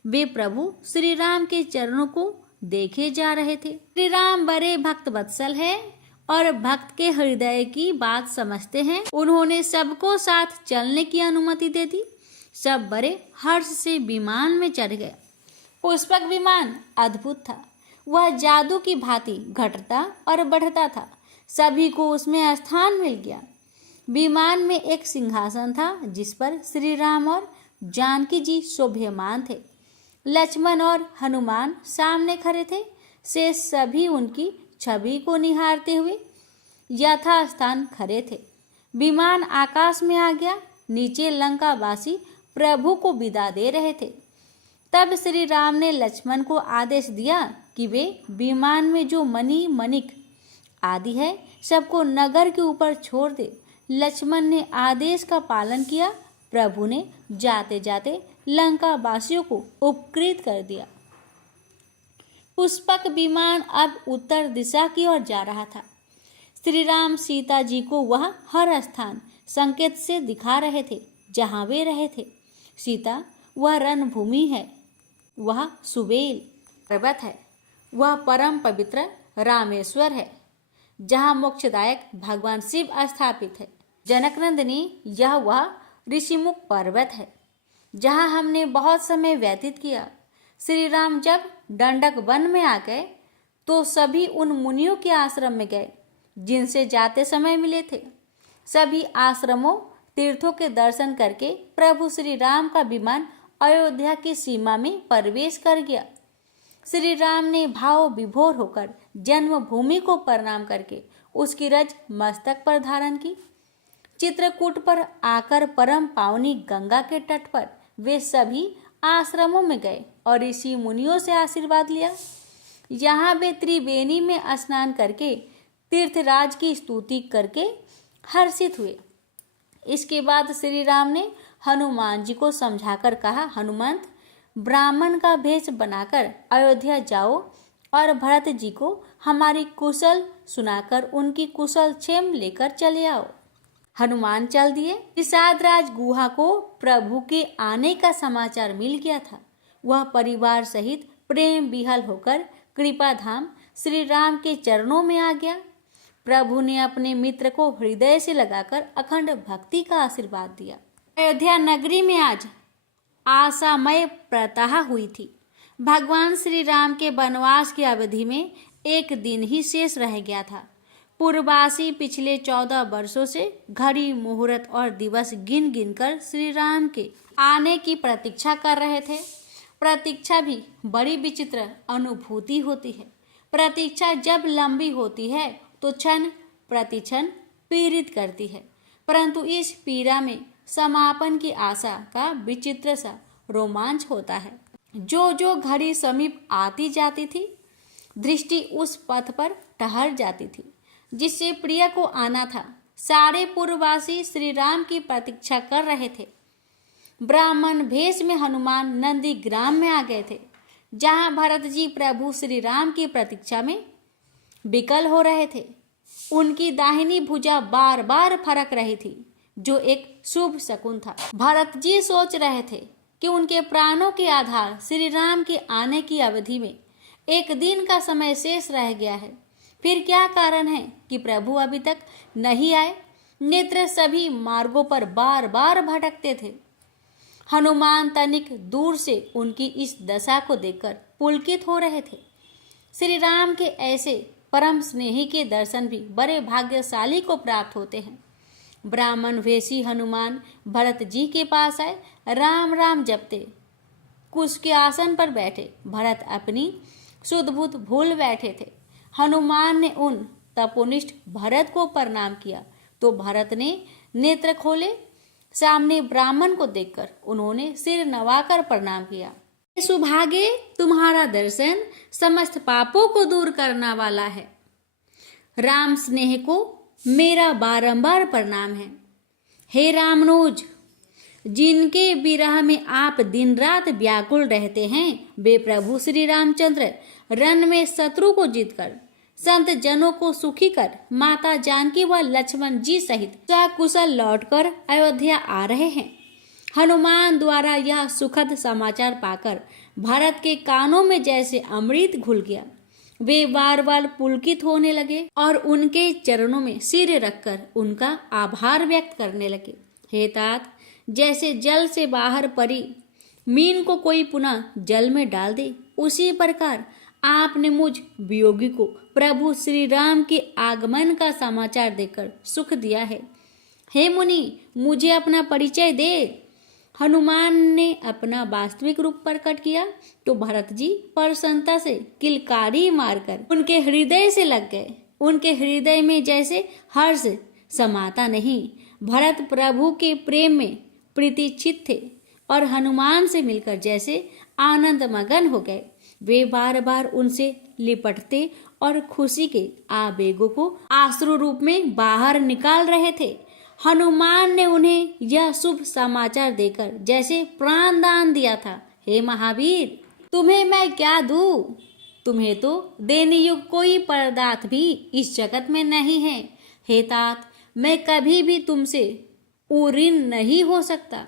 वे प्रभु श्री राम के चरणों को देखे जा रहे थे। श्री राम बड़े भक्त वत्सल है और भक्त के हृदय की बात समझते हैं। उन्होंने सबको साथ चलने की अनुमति दे दी। सब बड़े हर्ष से विमान में चढ़ गए। पुष्पक विमान अद्भुत था। वह जादू की भांति घटता और बढ़ता था। सभी को उसमें स्थान मिल गया। विमान में एक सिंहासन था जिस पर श्री राम और जानकी जी शोभ्यमान थे। लक्ष्मण और हनुमान सामने खड़े थे। से सभी उनकी छवि को निहारते हुए यथास्थान खड़े थे। विमान आकाश में आ गया। नीचे लंकावासी प्रभु को विदा दे रहे थे। तब श्री राम ने लक्ष्मण को आदेश दिया कि वे विमान में जो मणि मणिक आदि है सबको नगर के ऊपर छोड़ दे। लक्ष्मण ने आदेश का पालन किया। प्रभु ने जाते जाते लंका वासियों को उपकृत कर दिया। पुष्पक विमान अब उत्तर दिशा की ओर जा रहा था। श्री राम सीता जी को वह हर स्थान संकेत से दिखा रहे थे जहाँ वे रहे थे। सीता, वह रणभूमि है, वह सुबेल पर्वत है, वह परम पवित्र रामेश्वर है जहाँ मोक्षदायक भगवान शिव स्थापित है। जनकनंदिनी, यह वह ऋषिमुख पर्वत है जहाँ हमने बहुत समय व्यतीत किया। श्री राम जब दंडक वन में आ गए तो सभी उन मुनियों के आश्रम में गए जिनसे जाते समय मिले थे। सभी आश्रमों तीर्थों के दर्शन करके प्रभु श्री राम का विमान अयोध्या की सीमा में प्रवेश कर गया। श्री राम ने भाव विभोर होकर जन्मभूमि को प्रणाम करके उसकी रज मस्तक पर धारण की। चित्रकूट पर आकर परम पावनी गंगा के तट पर वे सभी आश्रमों में गए और ऋषि मुनियों से आशीर्वाद लिया। यहाँ वे त्रिवेणी में स्नान करके तीर्थराज की स्तुति करके हर्षित हुए। इसके बाद श्री राम ने हनुमान जी को समझाकर कहा, हनुमंत, ब्राह्मण का भेष बनाकर अयोध्या जाओ और भरत जी को हमारी कुशल सुनाकर उनकी कुशल क्षेम लेकर चले आओ। हनुमान चल दिए। निषादराज गुहा को प्रभु के आने का समाचार मिल गया था। वह परिवार सहित प्रेम विहल होकर कृपा धाम श्री राम के चरणों में आ गया। प्रभु ने अपने मित्र को हृदय से लगाकर अखंड भक्ति का आशीर्वाद दिया। अयोध्या नगरी में आज आशामय प्रातः हुई थी। भगवान श्री राम के वनवास की अवधि में एक दिन ही शेष रह गया था। पूर्ववासी पिछले 14 वर्षों से घड़ी मुहूर्त और दिवस गिन गिन कर श्री राम के आने की प्रतीक्षा कर रहे थे। प्रतीक्षा भी बड़ी विचित्र अनुभूति होती है। प्रतीक्षा जब लंबी होती है तो क्षण प्रतिक्षण पीड़ित करती है, परंतु इस पीड़ा में समापन की आशा का विचित्र सा रोमांच होता है। जो जो घड़ी समीप आती जाती थी, दृष्टि उस पथ पर ठहर जाती थी जिससे प्रिय को आना था। सारे पूर्ववासी श्री राम की प्रतीक्षा कर रहे थे। ब्राह्मण भेष में हनुमान नंदी ग्राम में आ गए थे, जहां भरत जी प्रभु श्री राम की प्रतीक्षा में विकल हो रहे थे। उनकी दाहिनी भुजा बार बार फरक रही थी, जो एक शुभ शकुन था। भरत जी सोच रहे थे कि उनके प्राणों के आधार श्री राम के आने की अवधि में एक दिन का समय शेष रह गया है। फिर क्या कारण है कि प्रभु अभी तक नहीं आए? नेत्र सभी मार्गों पर बार बार भटकते थे। हनुमान तनिक दूर से उनकी इस दशा को देखकर पुलकित हो रहे थे। श्री राम के ऐसे परम स्नेही के दर्शन भी बड़े भाग्यशाली को प्राप्त होते हैं। ब्राह्मण वेशी हनुमान भरत जी के पास आए, राम राम जपते कुश के आसन पर बैठे। भरत अपनी सुध बुध भूल बैठे थे। हनुमान ने उन तपोनिष्ठ भरत को प्रणाम किया तो भरत ने नेत्र खोले। सामने ब्राह्मण को देखकर उन्होंने सिर नवाकर प्रणाम किया। सुभागे, तुम्हारा दर्शन समस्त पापों को दूर करने वाला है। राम स्नेह को मेरा बारंबार प्रणाम है। हे रामनुज, जिनके विरह में आप दिन रात व्याकुल रहते हैं, वे प्रभु श्री रामचंद्र रण में शत्रु को जीतकर संत जनों को सुखी कर माता जानकी व लक्ष्मण जी सहित सकुशल लौटकर अयोध्या आ रहे हैं। हनुमान द्वारा यह सुखद समाचार पाकर भरत के कानों में जैसे अमृत घुल गया। वे बार बार पुलकित होने लगे और उनके चरणों में सिर रखकर उनका आभार व्यक्त करने लगे। हे तात, जैसे जल से बाहर परी मीन को कोई पुनः जल में डाल दे, उसी प्रकार आपने मुझ वियोगी को प्रभु श्री राम के आगमन का समाचार देकर सुख दिया है। हे मुनि, मुझे अपना परिचय दे। हनुमान ने अपना वास्तविक रूप प्रकट किया तो भरत जी प्रसन्नता से किलकारी मारकर उनके हृदय से लग गए। उनके हृदय में जैसे हर्ष समाता नहीं। भरत प्रभु के प्रेम में प्रीतिचित थे और हनुमान से मिलकर जैसे आनंद मगन हो गए। वे बार बार उनसे लिपटते और खुशी के आवेगों को आश्रु रूप में बाहर निकाल रहे थे। हनुमान ने उन्हें यह शुभ समाचार देकर जैसे प्राण दान दिया था। हे महावीर, तुम्हें मैं क्या दूं? तुम्हें तो देने योग्य कोई पदार्थ भी इस जगत में नहीं है। हे तात, मैं कभी भी तुमसे ऋणी नहीं हो सकता।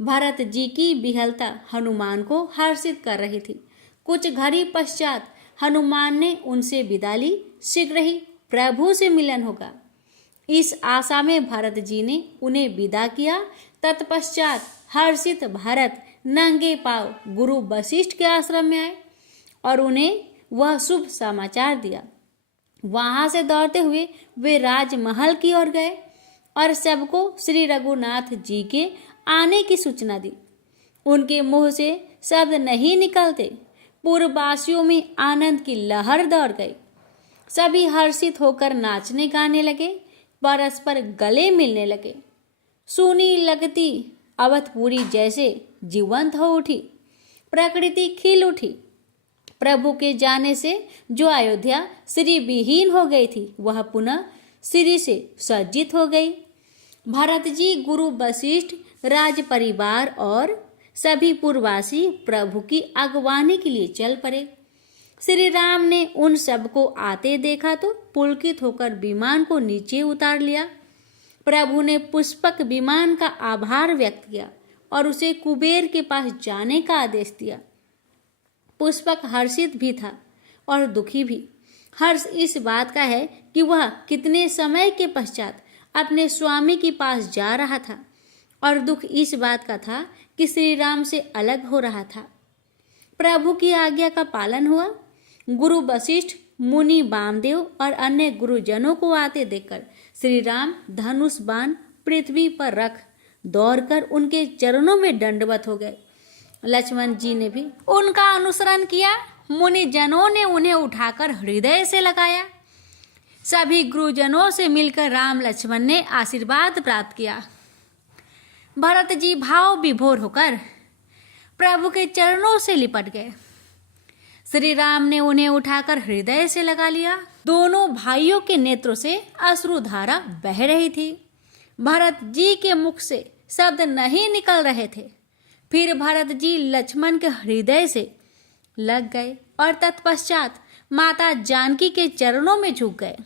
भरत जी की विहलता हनुमान को हर्षित कर रही थी। कुछ घड़ी पश्चात हनुमान ने उनसे विदा ली। शीघ्र ही प्रभु से मिलन होगा, इस आशा में भरत जी ने उन्हें विदा किया। तत्पश्चात हर्षित भरत नंगे पांव गुरु वशिष्ठ के आश्रम में आए और उन्हें वह शुभ समाचार दिया। वहां से दौड़ते हुए वे राजमहल की ओर गए और सबको श्री रघुनाथ जी के आने की सूचना दी। उनके मुंह से शब्द नहीं निकलते। पूर्ववासियों में आनंद की लहर दौड़ गई। सभी हर्षित होकर नाचने गाने लगे, परस्पर गले मिलने लगे। सूनी लगती अवधपुरी जैसे जीवंत हो उठी। प्रकृति खिल उठी। प्रभु के जाने से जो अयोध्या श्री विहीन हो गई थी, वह पुनः श्री से सज्जित हो गई। भरत जी, गुरु वशिष्ठ, राज परिवार और सभी पुरवासी प्रभु की अगवानी के लिए चल पड़े। श्री राम ने उन सबको आते देखा तो पुलकित होकर विमान को नीचे उतार लिया। प्रभु ने पुष्पक विमान का आभार व्यक्त किया और उसे कुबेर के पास जाने का आदेश दिया। पुष्पक हर्षित भी था और दुखी भी। हर्ष इस बात का है कि वह कितने समय के पश्चात अपने स्वामी के पास जा रहा था, और दुख इस बात का था कि श्री राम से अलग हो रहा था। प्रभु की आज्ञा का पालन हुआ। गुरु वशिष्ठ, मुनि वामदेव और अन्य गुरुजनों को आते देखकर श्री राम धनुष बाण पृथ्वी पर रख दौड़कर उनके चरणों में दंडवत हो गए। लक्ष्मण जी ने भी उनका अनुसरण किया। मुनि जनों ने उन्हें उठाकर हृदय से लगाया। सभी गुरुजनों से मिलकर राम लक्ष्मण ने आशीर्वाद प्राप्त किया। भरत जी भाव विभोर होकर प्रभु के चरणों से लिपट गए। श्री राम ने उन्हें उठाकर हृदय से लगा लिया। दोनों भाइयों के नेत्रों से अश्रुधारा बह रही थी। भरत जी के मुख से शब्द नहीं निकल रहे थे। फिर भरत जी लक्ष्मण के हृदय से लग गए और तत्पश्चात माता जानकी के चरणों में झुक गए।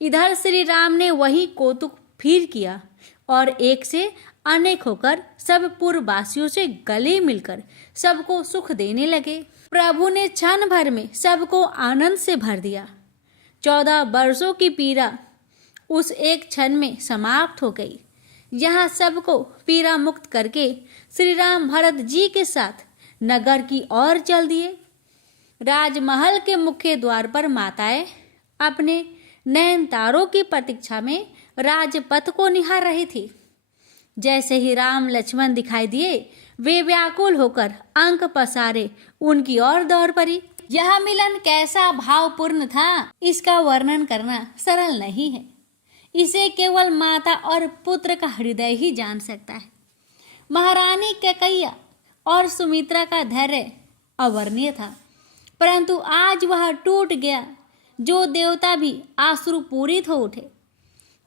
इधर श्री राम ने वही कौतुक फिर किया और एक से अनेक होकर सब पुरवासियों से गले मिलकर सबको सुख देने लगे। प्रभु ने क्षण भर में सबको आनंद से भर दिया। 14 वर्षों की पीड़ा उस एक क्षण में समाप्त हो गई। यहाँ सबको पीड़ा मुक्त करके श्री राम भरत जी के साथ नगर की ओर चल दिए। राजमहल के मुख्य द्वार पर माताएं अपने नयन तारों की प्रतीक्षा में राजपथ को निहार रही थी। जैसे ही राम लक्ष्मण दिखाई दिए, वे व्याकुल होकर अंक पसारे उनकी ओर दौड़ पड़ी। यह मिलन कैसा भावपूर्ण था, इसका वर्णन करना सरल नहीं है। इसे केवल माता और पुत्र का हृदय ही जान सकता है। महारानी कैकैया और सुमित्रा का धैर्य अवर्णनीय था, परंतु आज वह टूट गया। जो देवता भी आश्रुपूरित हो उठे।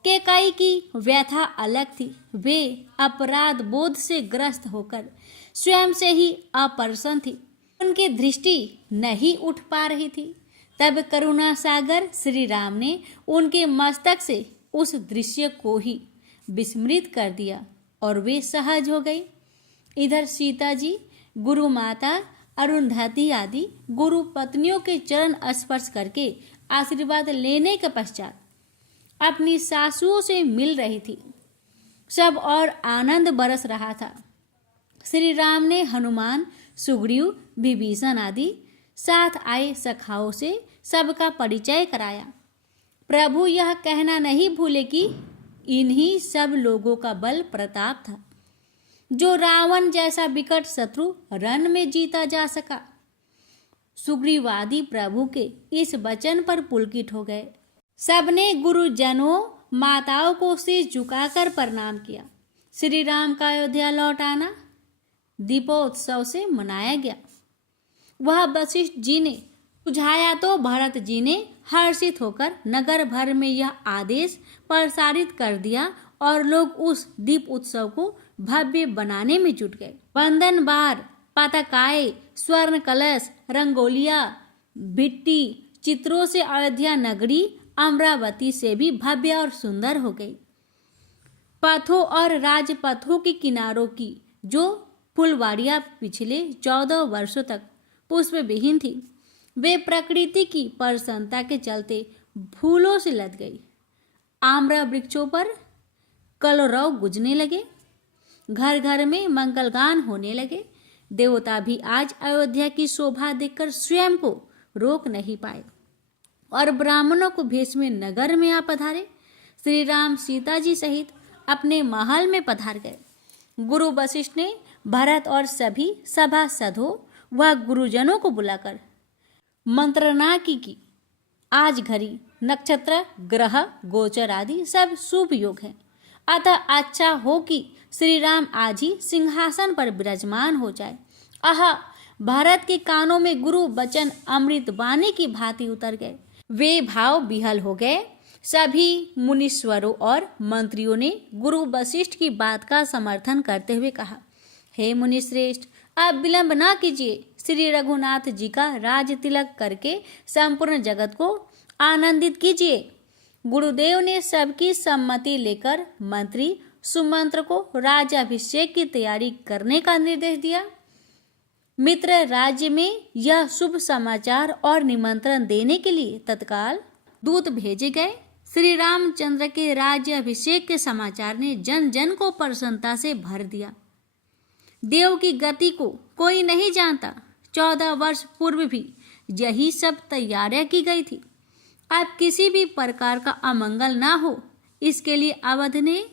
कैकेयी की व्यथा अलग थी। वे अपराध बोध से ग्रस्त होकर स्वयं से ही अप्रसन्न थी। उनकी दृष्टि नहीं उठ पा रही थी। तब करुणा सागर श्री राम ने उनके मस्तक से उस दृश्य को ही विस्मृत कर दिया और वे सहज हो गई। इधर सीता जी, गुरु माता, अरुंधति आदि गुरु पत्नियों के चरण स्पर्श करके आशीर्वाद लेने के पश्चात अपनी सासुओं से मिल रही थी। सब और आनंद बरस रहा था। श्री राम ने हनुमान, सुग्रीव, विभीषण आदि साथ आए सखाओं से सबका परिचय कराया। प्रभु यह कहना नहीं भूले कि इन्हीं सब लोगों का बल प्रताप था जो रावण जैसा विकट शत्रु रण में जीता जा सका। सुग्रीवादी प्रभु के इस वचन पर पुलकित हो गए। सबने गुरुजनों, माताओं को सिर झुकाकर प्रणाम किया। श्री राम का अयोध्या लौट आना दीपोत्सव से मनाया गया। वह वशिष्ठ जी ने सुझाया तो भरत जी ने हर्षित होकर नगर भर में यह आदेश प्रसारित कर दिया और लोग उस दीप उत्सव को भव्य बनाने में जुट गए। बंधन बार, पताकाएं, स्वर्ण कलश, रंगोलियां, भित्ति चित्रों से अयोध्या नगरी अमरावती से भी भव्य और सुंदर हो गई। पथों और राजपथों के किनारों की जो फुलवाड़ियां पिछले 14 वर्षों तक पुष्प विहीन थी, वे प्रकृति की प्रसन्नता के चलते फूलों से लद गई। आम्र वृक्षों पर कलरव गुजने लगे। घर घर में मंगलगान होने लगे। देवता भी आज अयोध्या की शोभा देखकर स्वयं को रोक नहीं पाए और ब्राह्मणों को भेष में नगर में आ पधारे। श्री राम सीता जी सहित अपने महल में पधार गए। गुरु वशिष्ठ ने भरत और सभी सभासदों व गुरुजनों को बुलाकर मंत्रणा की। आज घड़ी, नक्षत्र, ग्रह, गोचर आदि सब शुभ योग है। अतः अच्छा हो कि श्री राम आज ही सिंहासन पर विराजमान हो जाए। आहा, भरत के कानों में गुरु वचन अमृत वाणी की भांति उतर गए। वे भाव विहल हो गए। सभी मुनीश्वरों और मंत्रियों ने गुरु वशिष्ठ की बात का समर्थन करते हुए कहा, हे मुनि श्रेष्ठ, आप विलंब ना कीजिए। श्री रघुनाथ जी का राज तिलक करके संपूर्ण जगत को आनंदित कीजिए। गुरुदेव ने सबकी सम्मति लेकर मंत्री सुमंत्र को राज्याभिषेक की तैयारी करने का निर्देश दिया। मित्र राज्य में यह शुभ समाचार और निमंत्रण देने के लिए तत्काल दूत भेजे गए। श्री रामचंद्र के राज्याभिषेक के समाचार ने जन जन को प्रसन्नता से भर दिया। देव की गति को कोई नहीं जानता। 14 वर्ष पूर्व भी यही सब तैयारियां की गई थी। अब किसी भी प्रकार का अमंगल ना हो, इसके लिए अवध ने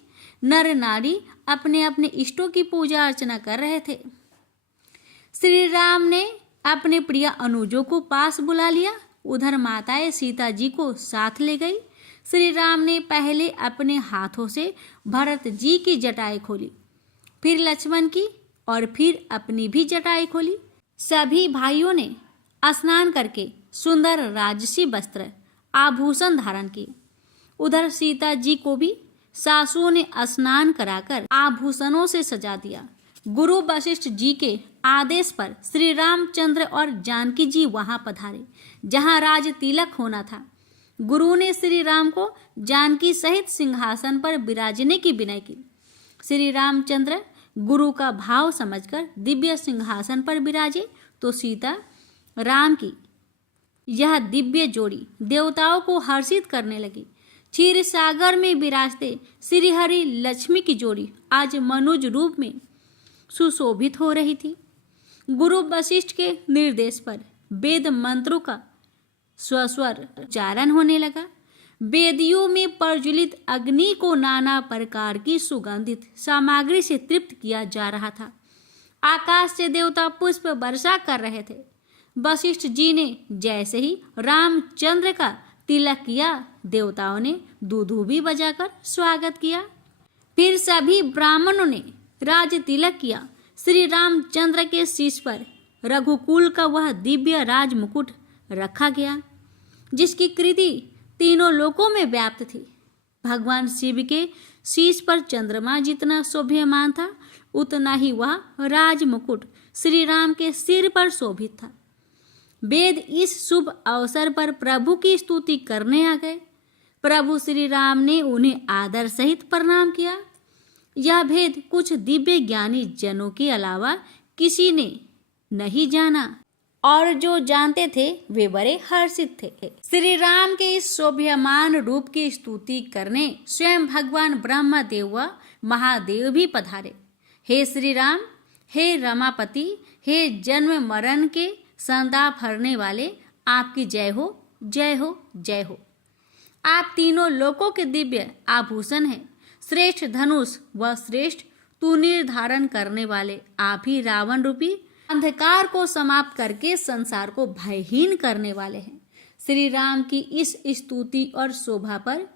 नर नारी अपने अपने इष्टों की पूजा अर्चना कर रहे थे। श्री राम ने अपने प्रिय अनुजों को पास बुला लिया। उधर माताएं सीता जी को साथ ले गई। श्री राम ने पहले अपने हाथों से भरत जी की जटाएं खोली, फिर लक्ष्मण की और फिर अपनी भी जटाएं खोली। सभी भाइयों ने स्नान करके सुंदर राजसी वस्त्र आभूषण धारण किए। उधर सीता जी को भी सासुओं ने स्नान कराकर आभूषणों से सजा दिया। गुरु वशिष्ठ जी के आदेश पर श्री रामचंद्र और जानकी जी वहां पधारे जहां राज तिलक होना था। गुरु ने श्री राम को जानकी सहित सिंहासन पर विराजने की विनय की। श्री रामचंद्र गुरु का भाव समझकर दिव्य सिंहासन पर विराजे तो सीता राम की यह दिव्य जोड़ी देवताओं को हर्षित करने लगी। क्षीर सागर में विराजते श्री हरि लक्ष्मी की जोड़ी आज मनुज रूप में सुशोभित हो रही थी। गुरु वशिष्ठ के निर्देश पर वेद मंत्रों का स्वस्वर उच्चारण होने लगा। वेदियों में प्रज्वलित अग्नि को नाना प्रकार की सुगंधित सामग्री से तृप्त किया जा रहा था। आकाश से देवता पुष्प वर्षा कर रहे थे। वशिष्ठ जी ने जैसे ही रामचंद्र का तिलक किया, देवताओं ने दूधूबी बजाकर स्वागत किया। फिर सभी ब्राह्मणों ने राज तिलक किया। श्री रामचंद्र के शीश पर रघुकुल का वह दिव्य राज मुकुट रखा गया जिसकी कृति तीनों लोकों में व्याप्त थी। भगवान शिव के शीश पर चंद्रमा जितना शोभ्यमान था, उतना ही वह राज मुकुट श्री राम के सिर पर शोभित था। वेद इस शुभ अवसर पर प्रभु की स्तुति करने आ गए। प्रभु श्री राम ने उन्हें आदर सहित प्रणाम किया। यह भेद कुछ दिव्य ज्ञानी जनों के अलावा किसी ने नहीं जाना और जो जानते थे वे बड़े हर्षित थे। श्री राम के इस शोभ्यमान रूप की स्तुति करने स्वयं भगवान ब्रह्मदेव व महादेव भी पधारे। हे श्री राम, हे रमापति, हे जन्म मरण के संताप हरने वाले, आपकी जय हो, जय हो, जय हो। आप तीनों लोकों के दिव्य आभूषण हैं। श्रेष्ठ धनुष व श्रेष्ठ तूणीर धारण करने वाले आप ही रावण रूपी अंधकार को समाप्त करके संसार को भयहीन करने वाले हैं। श्री राम की इस स्तुति और शोभा पर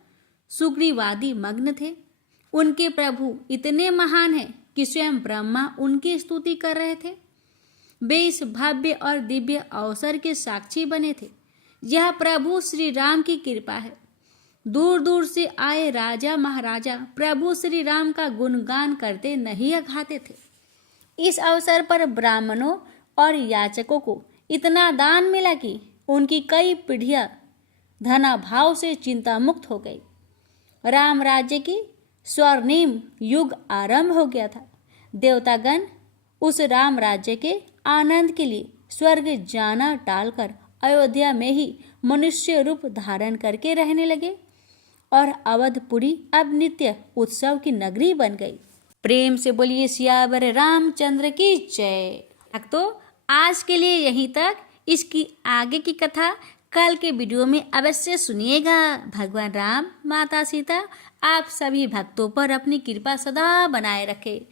सुग्रीवादी मग्न थे। उनके प्रभु इतने महान हैं कि स्वयं ब्रह्मा उनकी स्तुति कर रहे थे। वे इस भव्य और दिव्य अवसर के साक्षी बने थे। यह प्रभु श्री राम की कृपा है। दूर दूर से आए राजा महाराजा प्रभु श्री राम का गुणगान करते नहीं अघाते थे। इस अवसर पर ब्राह्मणों और याचकों को इतना दान मिला कि उनकी कई पीढ़ियां धनाभाव से चिंता मुक्त हो गई। राम राज्य की स्वर्णिम युग आरंभ हो गया था। देवतागण उस राम राज्य के आनंद के लिए स्वर्ग जाना टालकर अयोध्या में ही मनुष्य रूप धारण करके रहने लगे और अवधपुरी अब नित्य उत्सव की नगरी बन गई। प्रेम से बोलिए सियावर रामचंद्र की जय। तो आज के लिए यहीं तक। इसकी आगे की कथा कल के वीडियो में अवश्य सुनिएगा। भगवान राम, माता सीता आप सभी भक्तों पर अपनी कृपा सदा बनाए रखे।